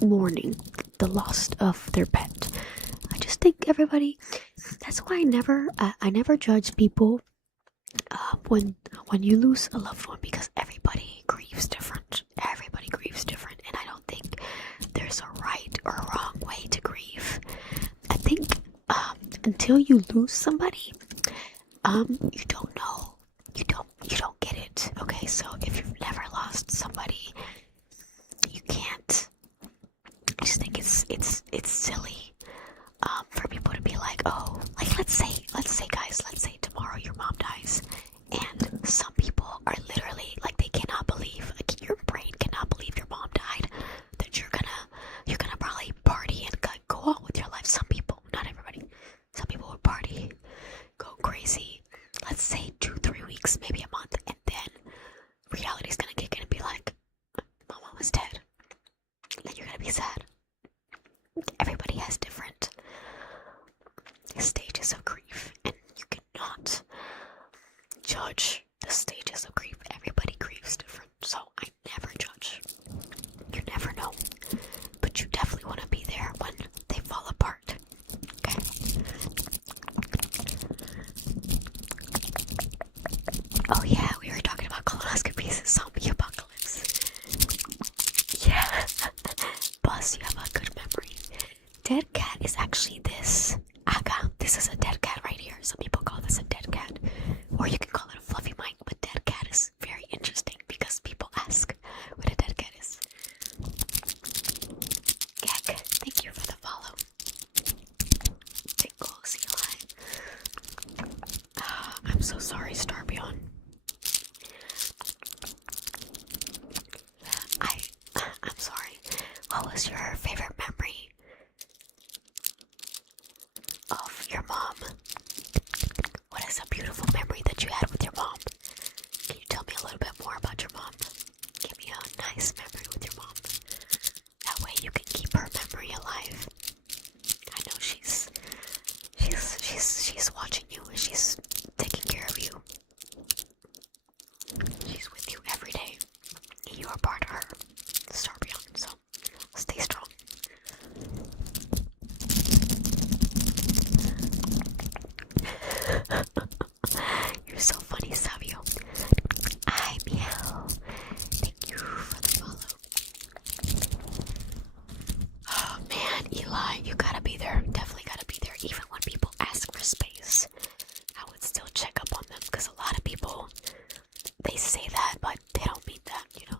mourning the loss of their pet. I just think everybody. That's why I never judge people when you lose a loved one, because everybody grieves different. Everybody grieves different, and I don't think there's a right or wrong way to grieve. I think until you lose somebody, you don't know. You don't get it. Okay, so if you've never lost somebody, you can't. I just think it's silly for people to be like, oh, like let's say guys, let's say tomorrow your mom dies, and some people are literally like they cannot believe, like your brain cannot believe your mom died, that you're gonna probably party and go on with your life. Some people, not everybody, some people would party, go crazy, let's say 2-3 weeks, maybe a month, and then reality's gonna kick in and be like, my mom is dead. Then you're gonna be sad. Everybody has different stages of grief, and you cannot judge the stages of grief. Everybody grieves different, so I never judge. You never know, but you definitely want to be there when they fall apart. Okay. Oh yeah, we were talking about colonoscopies, zombie apocalypse. Yeah. Boss, you have a good memory. Dead cat is actually this. Aga, this is a dead cat right here. Some people call this a dead cat. Or you can call it a fluffy mic, but dead cat is very interesting because people ask what a dead cat is. Gek, thank you for the follow. Tickle, see you live. I'm so sorry, Starbion. I'm sorry. What was your favorite memory of your mom? What is a beautiful memory that you had with your mom? Can you tell me a little bit more about your mom? Give me a nice memory with your mom. That way you can keep her memory alive. I know she's watching you and she's taking care of you. She's with you every day. You are part of her. Starbion, so stay strong. You're so funny, Savio. Hi, meow. Thank you for the follow. Oh man, Eli, you gotta be there. Definitely gotta be there. Even when people ask for space, I would still check up on them because a lot of people, they say that, but they don't mean that, you know.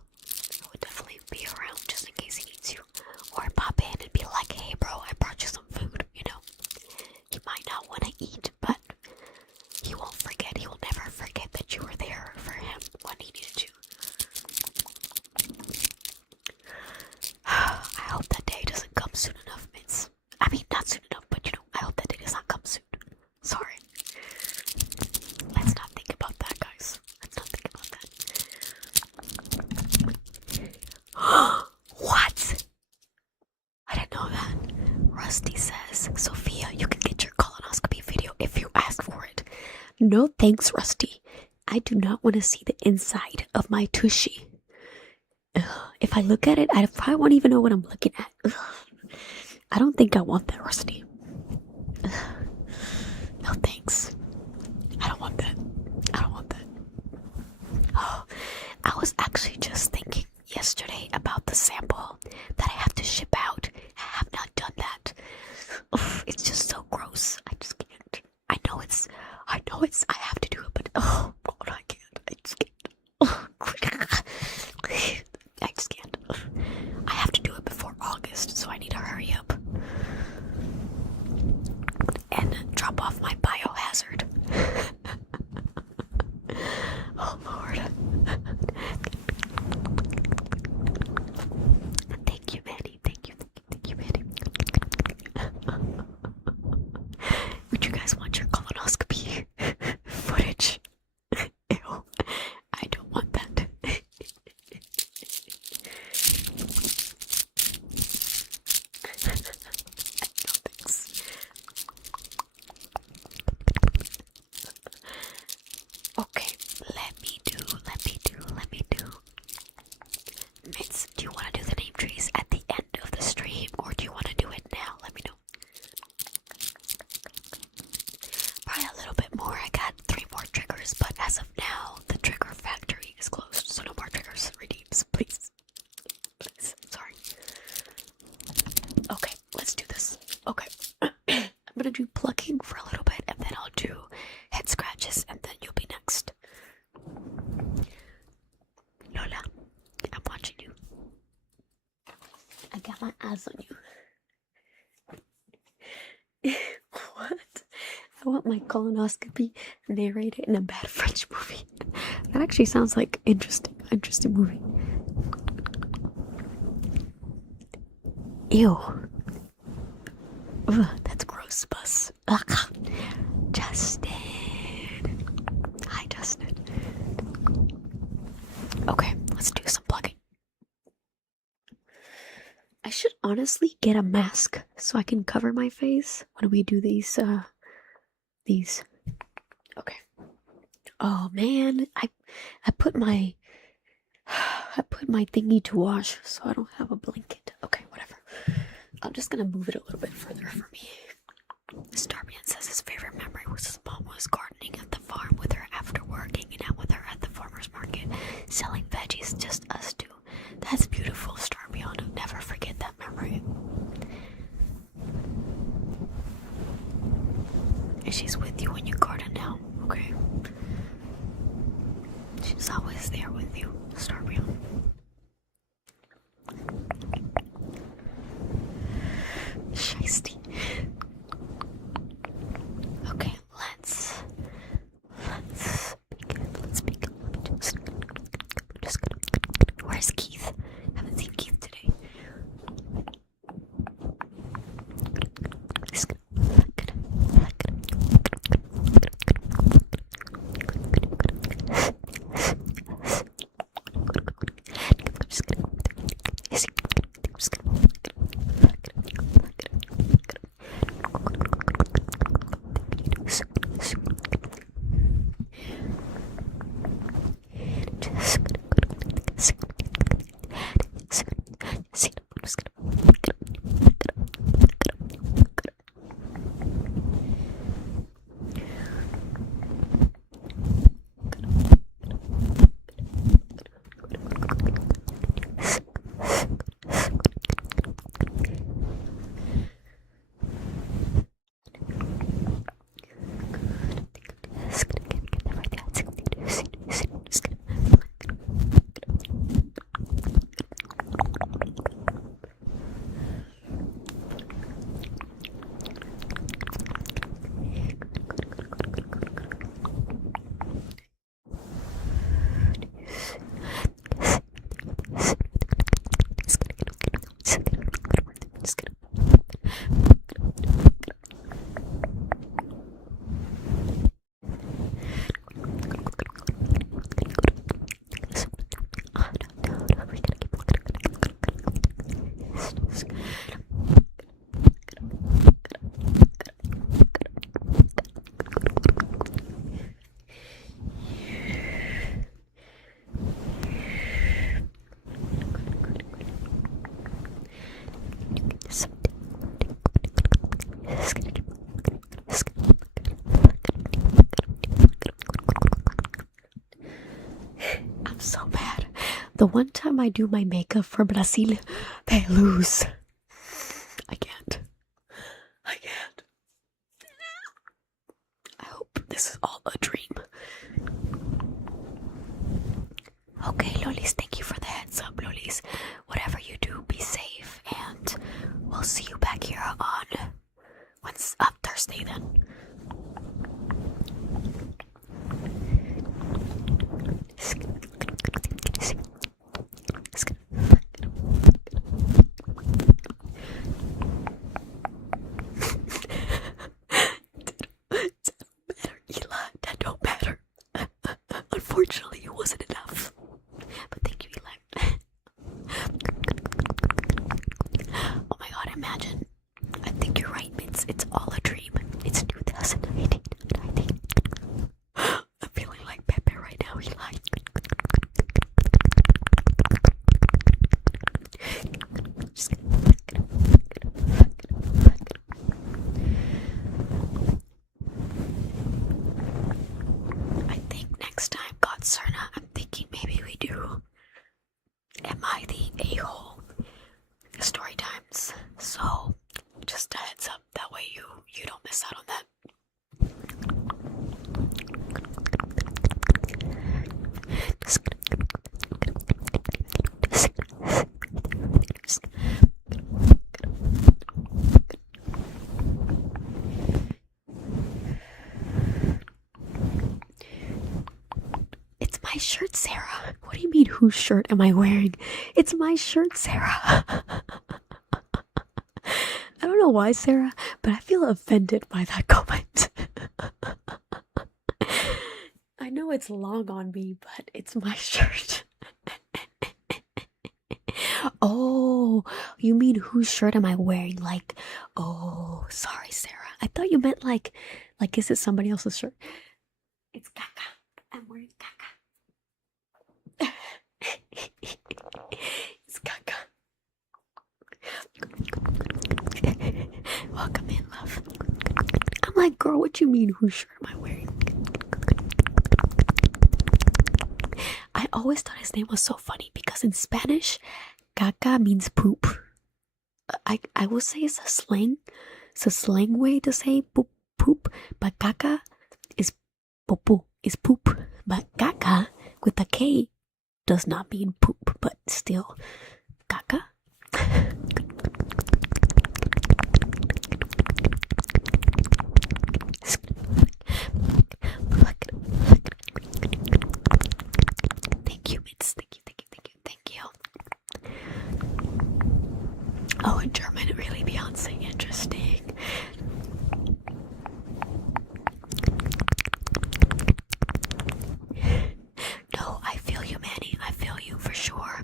I would definitely be around just in case he needs you. Or pop in and be like, hey bro, I brought you some food, you know. He might not want to eat, but he won't forget. He will never forget that you were there for him when he needed you. I hope that day doesn't come soon enough, Mitz. I mean, not soon enough, but you know, I hope that day does not come soon. Sorry. Let's not think about that, guys. Let's not think about that. What? I didn't know that. Rusty says, Sophia, you can get your colonoscopy video if you ask for it. No thanks, Rusty. I do not want to see the inside of my tushy. Ugh. If I look at it, I probably won't even know what I'm looking at. Ugh. I don't think I want that, Rusty. Ugh. No thanks. I don't want that. I don't want that. Oh, I was actually just thinking yesterday about the sample that I have to ship out. I have not done that. Oof, it's just so gross. I just can't. I know it's, I have to do it, but oh, God, I can't. I just can't. Oh, I just can't. I have to do it before August. dentist, so I need to hurry up and drop off my biohazard. Oh Lord. Thank you, Manny. Thank you, Manny. Would you guys want your colonoscopy footage? Ew. I don't want that. No thanks. Okay, let me do. Mitz, do you want to do the name trees at the end of the stream, or do you want to do it now? Let me know. Probably a little bit more. I got 3 more triggers, but as of now, the trigger factory is closed, so no more triggers redeems, please. Please, sorry. Okay, let's do this. Okay. I'm gonna do plucking for a little bit, and then I'll do head scratches, and then you'll be next. Lola, I'm watching you. I got my eyes on you. What? I want my colonoscopy narrated in a bad French movie. That actually sounds like interesting movie. Ew. Ugh, that's gross, Bus. Ugh. Justin. Hi, Justin. Okay, let's do some plugging. I should honestly get a mask so I can cover my face when we do these. Okay. Oh man, I put my thingy to wash, so I don't have a blanket. Okay, whatever. I'm just gonna move it a little bit further for me. Starman says his favorite memory was his mom was gardening at the farm with her after work, hanging out with her at the farmer's market, selling veggies, just us two. That's beautiful, Starman. I'll never forget that memory. And she's with you when you garden now, okay? She's always there with you, Starman. Shiesty. Okay, let's begin. Where's Keith? Haven't seen Keith today. So bad. The one time I do my makeup for Brazil, they lose. I can't. I hope this is all a dream. Okay, Lolis, thank you for the heads up, Lolis. Whatever you do, be safe, and we'll see you back here on Thursday then. That don't matter. Unfortunately, it wasn't enough. But thank you, Eli. Oh my god, imagine. I think you're right, it's all a dream. It's 2018. I'm feeling like Pepe right now, Eli. I think next time, God Serna, I'm thinking maybe we do Am I the A-hole story times. So just a heads up, that way you don't miss out on that. It's my shirt, Sarah. What do you mean, whose shirt am I wearing? It's my shirt, Sarah. I don't know why, Sarah, but I feel offended by that comment. I know it's long on me, but it's my shirt. Oh, you mean whose shirt am I wearing? Like, oh, sorry, Sarah. I thought you meant like, is it somebody else's shirt? It's Kaka. I'm wearing Kaka. It's Kaka. Welcome in, love. I'm like, girl, what you mean? Whose shirt am I wearing? I always thought his name was so funny because in Spanish, caca means poop. I will say it's a slang. It's a slang way to say poop. But caca is popo, is poop. But caca with a K does not mean poop, but still caca. Thank you, Mitz. Thank you. Oh, in German, really, Beyonce, interesting. No, I feel you, Manny. I feel you for sure.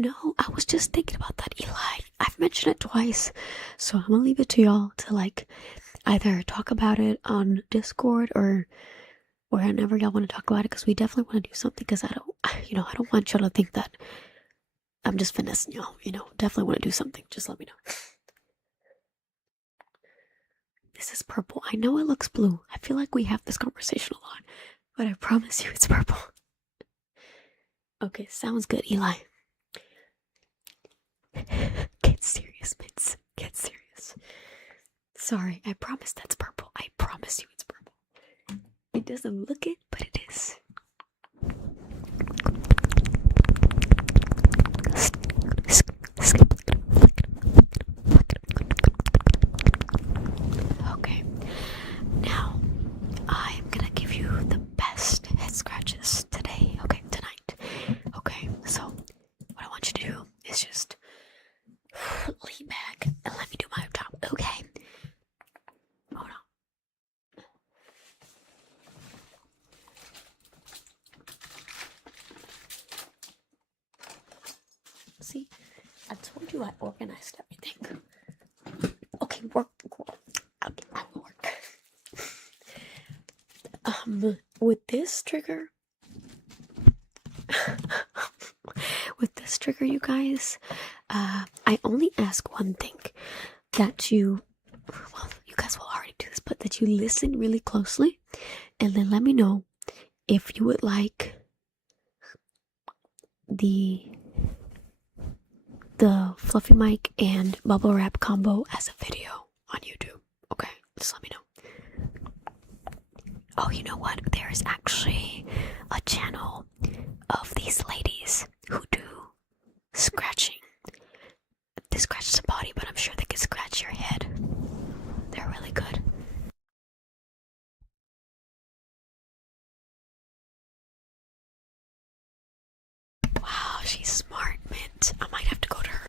No, I was just thinking about that, Eli. I've mentioned it twice, so I'm gonna leave it to y'all to like either talk about it on Discord or whenever y'all want to talk about it, because we definitely want to do something. Because I don't want y'all to think that I'm just finessing y'all. Definitely want to do something. Just let me know. This is purple. I know it looks blue. I feel like we have this conversation a lot, but I promise you it's purple. Okay, sounds good, Eli. Get serious, Mitz. Get serious. Sorry, I promise that's purple. I promise you it's purple. It doesn't look it, but it is. Okay, now I'm gonna give you the best head scratches today. Okay, tonight. Okay, so what I want you to do is just lean back and let me do my job. Okay. Hold on. See, I told you I organized everything. Okay, work. Okay, I will work. With this trigger, you guys, I only ask one thing, that you guys will already do this, but that you listen really closely, and then let me know if you would like the fluffy mic and bubble wrap combo as a video on YouTube. Okay, just let me know. Oh, you know what? There is actually a channel of these ladies who do scratching. They scratch the body, but I'm sure they can scratch your head. They're really good. Wow, she's smart, Mint. I might have to go to her.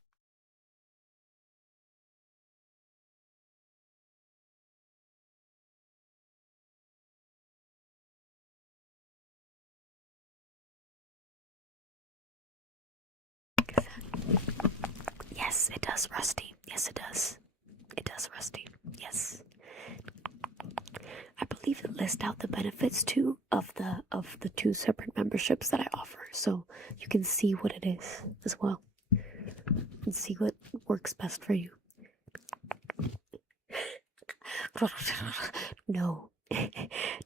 Yes, it does, Rusty. Yes, it does. It does, Rusty. Yes. I believe it lists out the benefits too of the two separate memberships that I offer, so you can see what it is as well and see what works best for you. No,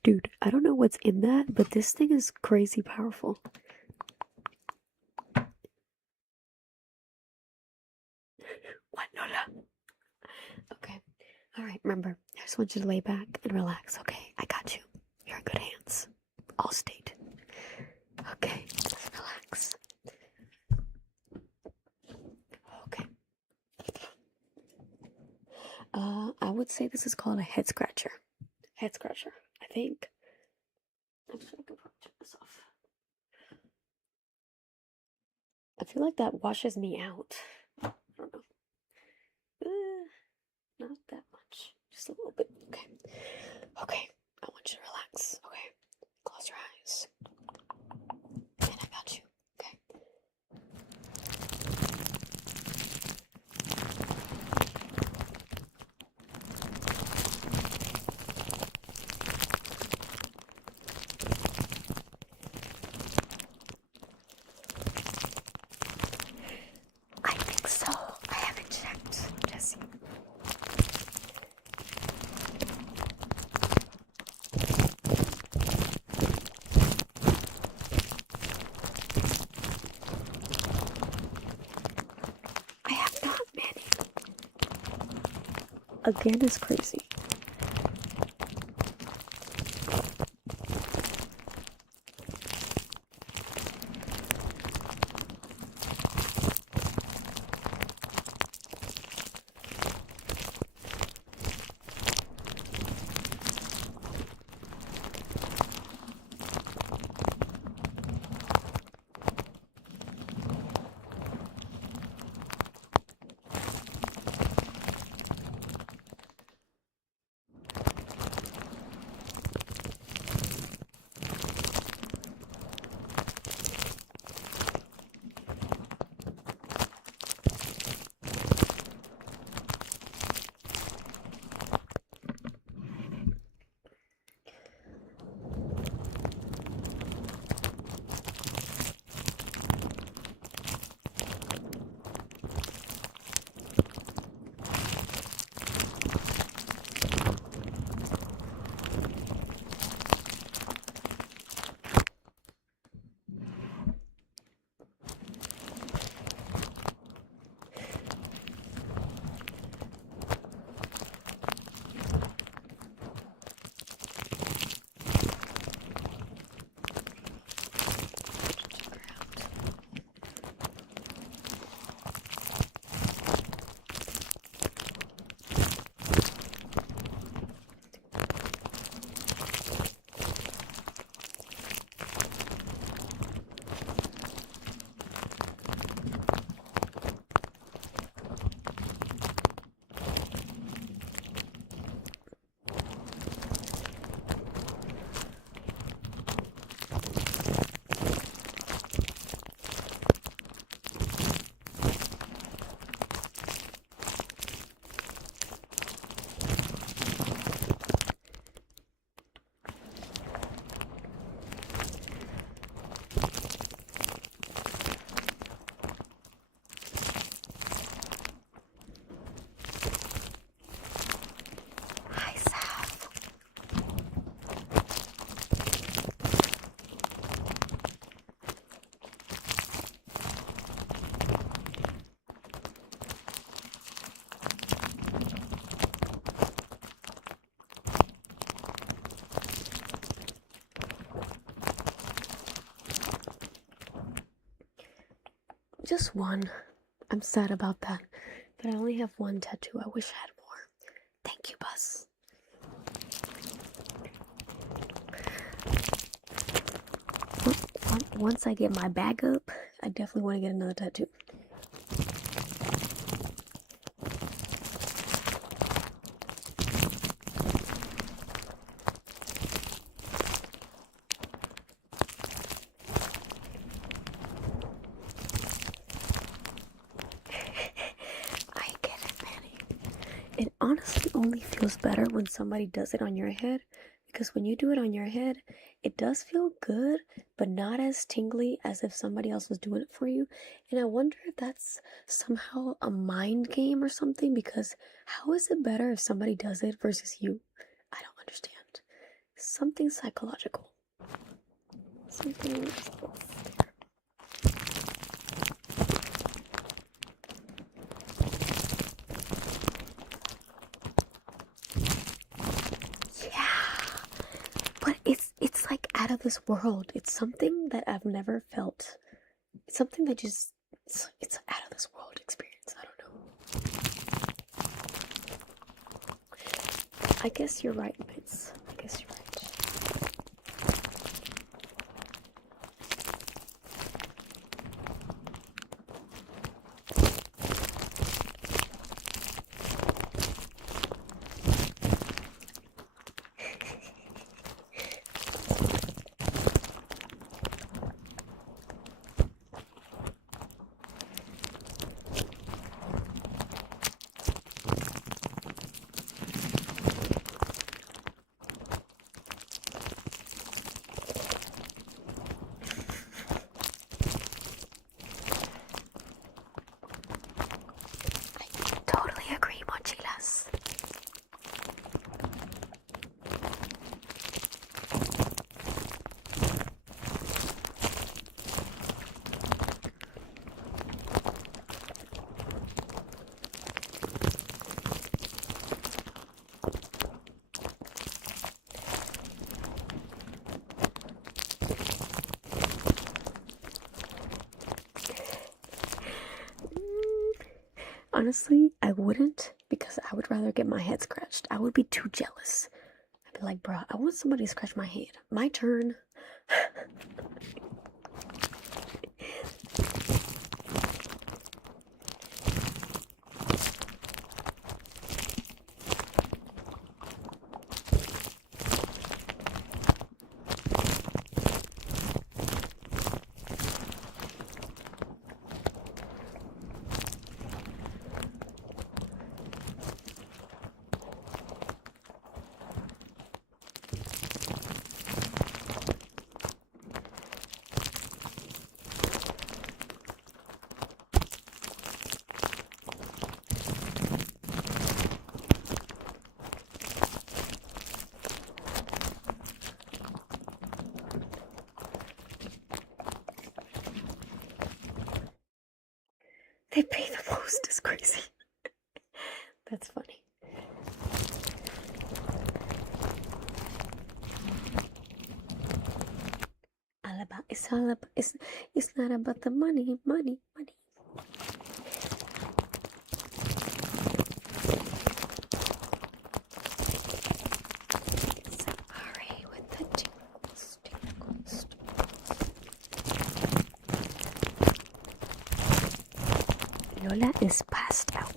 dude, I don't know what's in that, but this thing is crazy powerful. What, Lola? Okay. All right. Remember, I just want you to lay back and relax. Okay, I got you. You're in good hands. Allstate. Okay, just relax. Okay. I would say this is called a head scratcher. Head scratcher, I think. I'm sure I can probably check this off. I feel like that washes me out. I don't know. Not that much. Just a little bit. Okay. Okay. I want you to relax. Okay. Close your eyes. And I got you. Okay. I think so. I haven't checked, Jesse. I have not, Manny. Again is crazy. just one. I'm sad about that. But I only have one tattoo. I wish I had more. Thank you, Buzz. Once I get my bag up, I definitely want to get another tattoo. I get it, Manny. It honestly only feels better when somebody does it on your head, because when you do it on your head, it does feel good, but not as tingly as if somebody else was doing it for you. And I wonder if that's somehow a mind game or something, because how is it better if somebody does it versus you? I don't understand. Something psychological. Something. But it's like out of this world. It's something that I've never felt. It's something that just it's out of this world experience. I don't know. I guess you're right, Vince. I guess you're right. Totally agree, Mochilas. Honestly, I wouldn't, because I would rather get my head scratched. I would be too jealous. I'd be like, bro, I want somebody to scratch my head. My turn. They pay the most. It's crazy. That's funny. It's not about the money. Sorry with the tingles. Lola is passed out.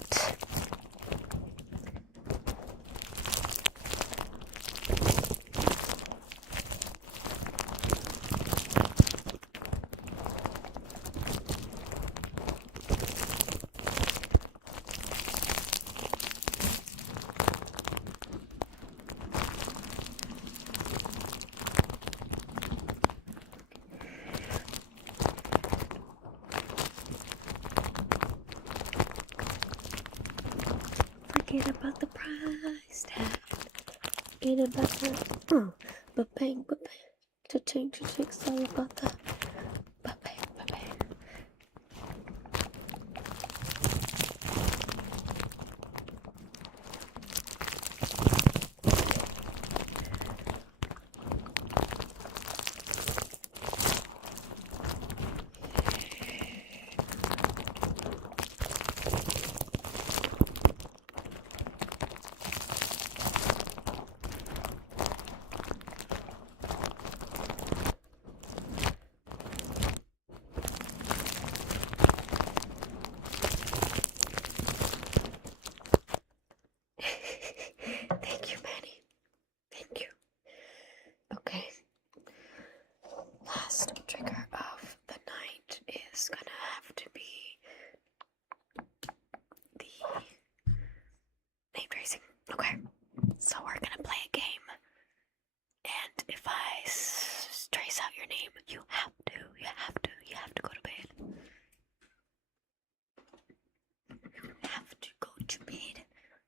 Forget about the price tag. Forget about the but bang, cha-ching, it's all about the but bang. to bed.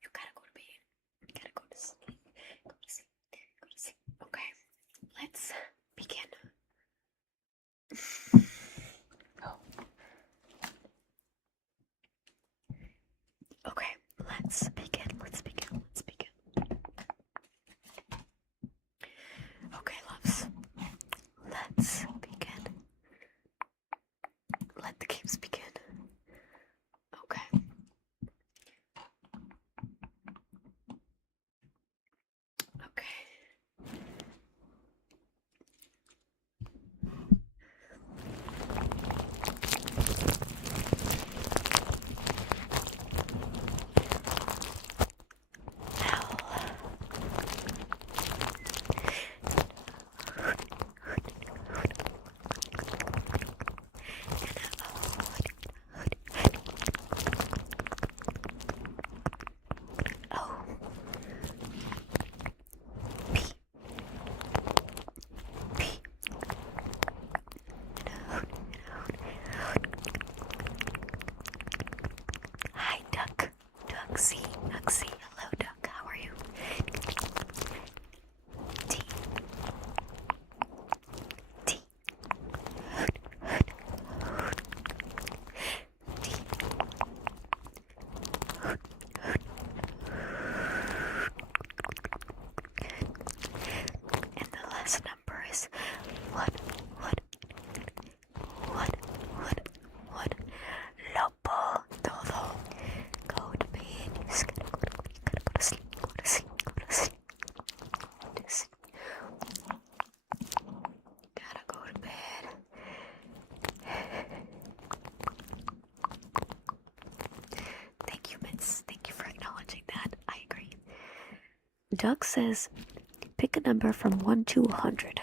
You gotta go to bed. You gotta go to sleep. Go to sleep. Go to sleep. Okay, let's begin. Oh. Okay, let's begin. Let's begin. Let's begin. Okay, loves. Let's begin. Let the games begin. Okay. Okay. Hi, Duck. Duxie. Duxie. Hello, Duck. How are you? T. T. T. And the last number is what? Lopo todo. Go to bed. You just gotta go to sleep. Go to sleep. Go to sleep. Go to sleep. Gotta go to bed. Thank you, Mitz. Thank you for acknowledging that. I agree. Doug says, pick a number from 1 to 100.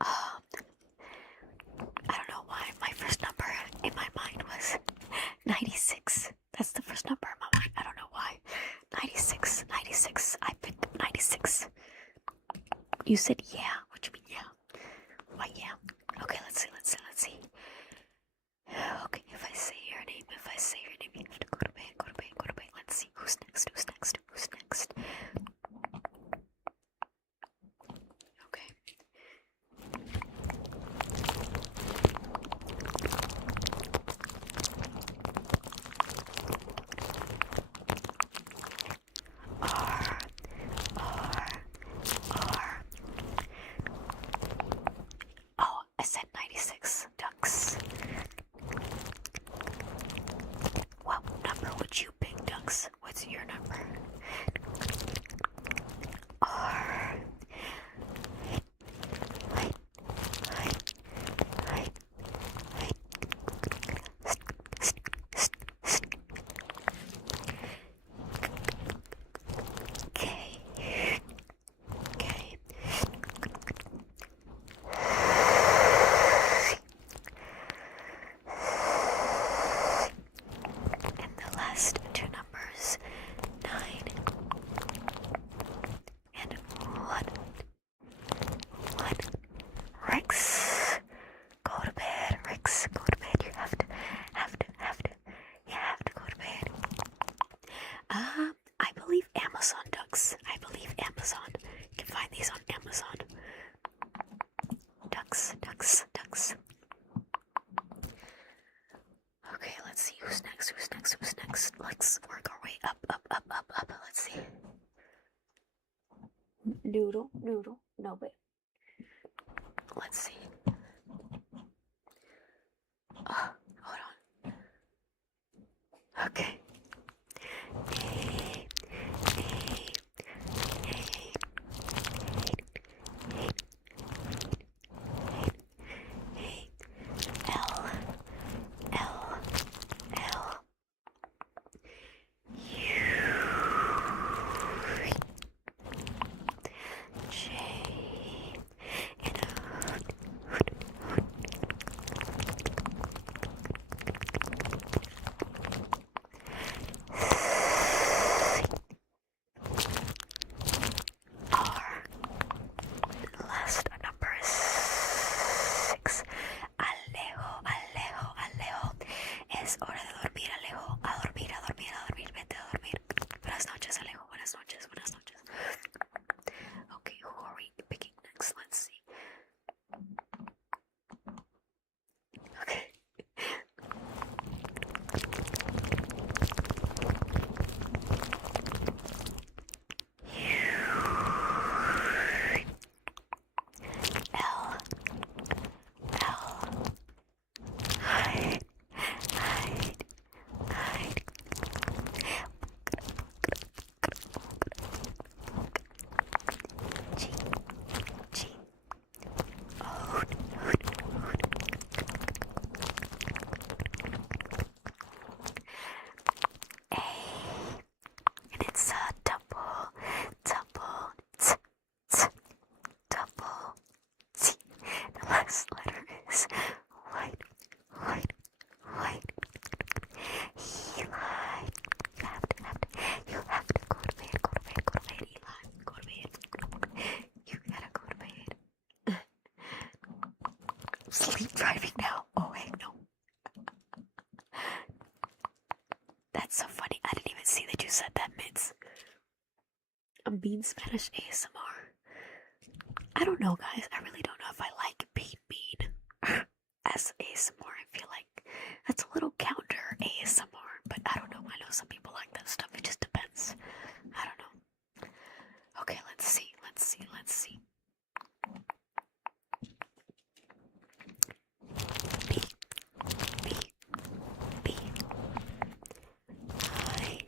I don't know why my first number in my mind was 96. That's the first number in my mind. I don't know why. 96. I picked 96. You said yeah. What do you mean yeah? Why yeah? Okay, let's see. Okay, if I say your name, you have to go to bed. Let's see. Who's next? Okay. R. Oh, I said 96 ducks. What number would you pick, ducks? What's your number? R. Last two numbers, 9 and 1. Rex, go to bed. Rex, go to bed. You have to go to bed. I believe Amazon ducks. You can find these on Amazon. Ducks. Okay, let's see who's next. Let's work our way up. Let's see. Noodle. No, but let's see. Hold on. Okay. sleep driving now. Oh, heck no. That's so funny. I didn't even see that you said that, Mitz. I'm being Spanish ASMR. I don't know, guys. I really don't know if I like being mean as ASMR. I feel like that's a little counter ASMR, but I don't know. I know some people like that stuff. It just depends. I don't know. Okay, let's see. B, B, B. Hi.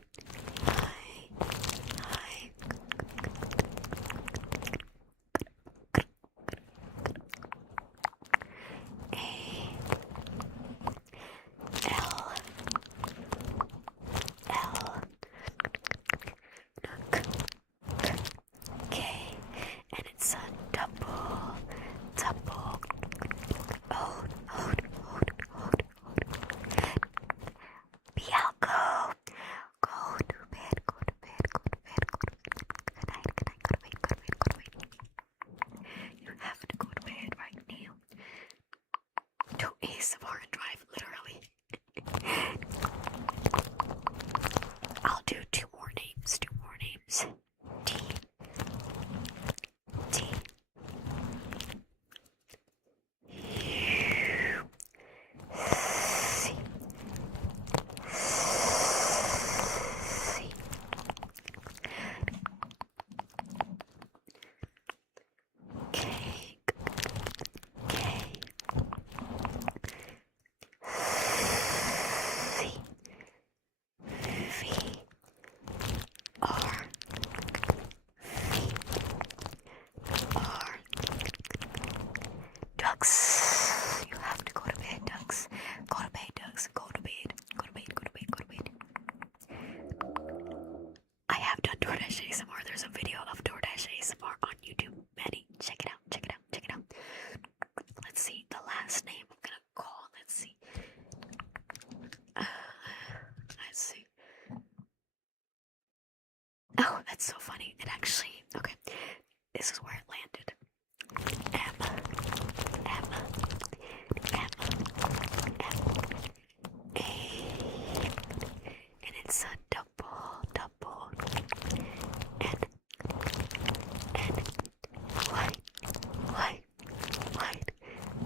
And it's a double. Bianco. Go to bed. Good night. Go to bed. You have to go to bed right now. Do ASMR and drive, literally. I'll do two more names. T. Ducks. You have to go to bed, ducks. Go to bed, ducks. Go to bed. I have done DoorDash ASMR. There's a video of DoorDash ASMR on YouTube. Manny, check it out. Let's see the last name I'm gonna call. Let's see. Oh, that's so funny. It actually, okay. This is where it landed. M, A, and it's a double, and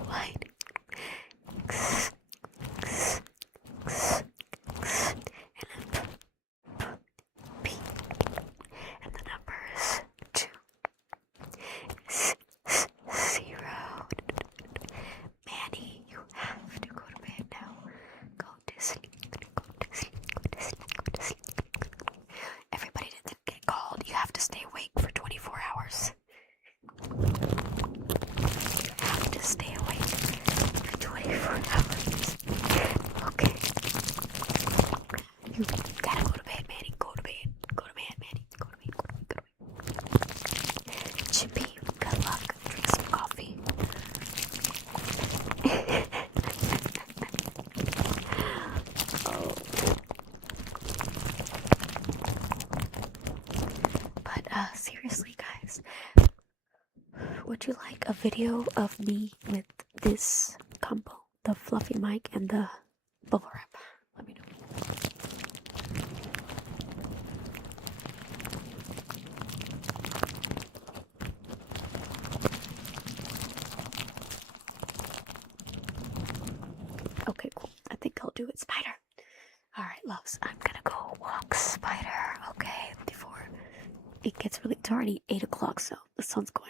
white, P, and the number is 2, 0. Manny, you have to go to bed now. Go to sleep. Everybody that get called, you have to stay awake for 24 hours. You have to stay awake for 24 hours. Okay. You gotta go to bed, Manny. Go to bed, Manny. Go to bed. Chippy, good luck. Drink some coffee. But seriously, guys, would you like a video of me with this combo, the fluffy mic and the bubble wrap? Let me know. Okay, cool. I think I'll do it, Spider. Alright, loves, I'm gonna go walk Spider, okay, before it gets really, it's already 8 o'clock, so the sun's going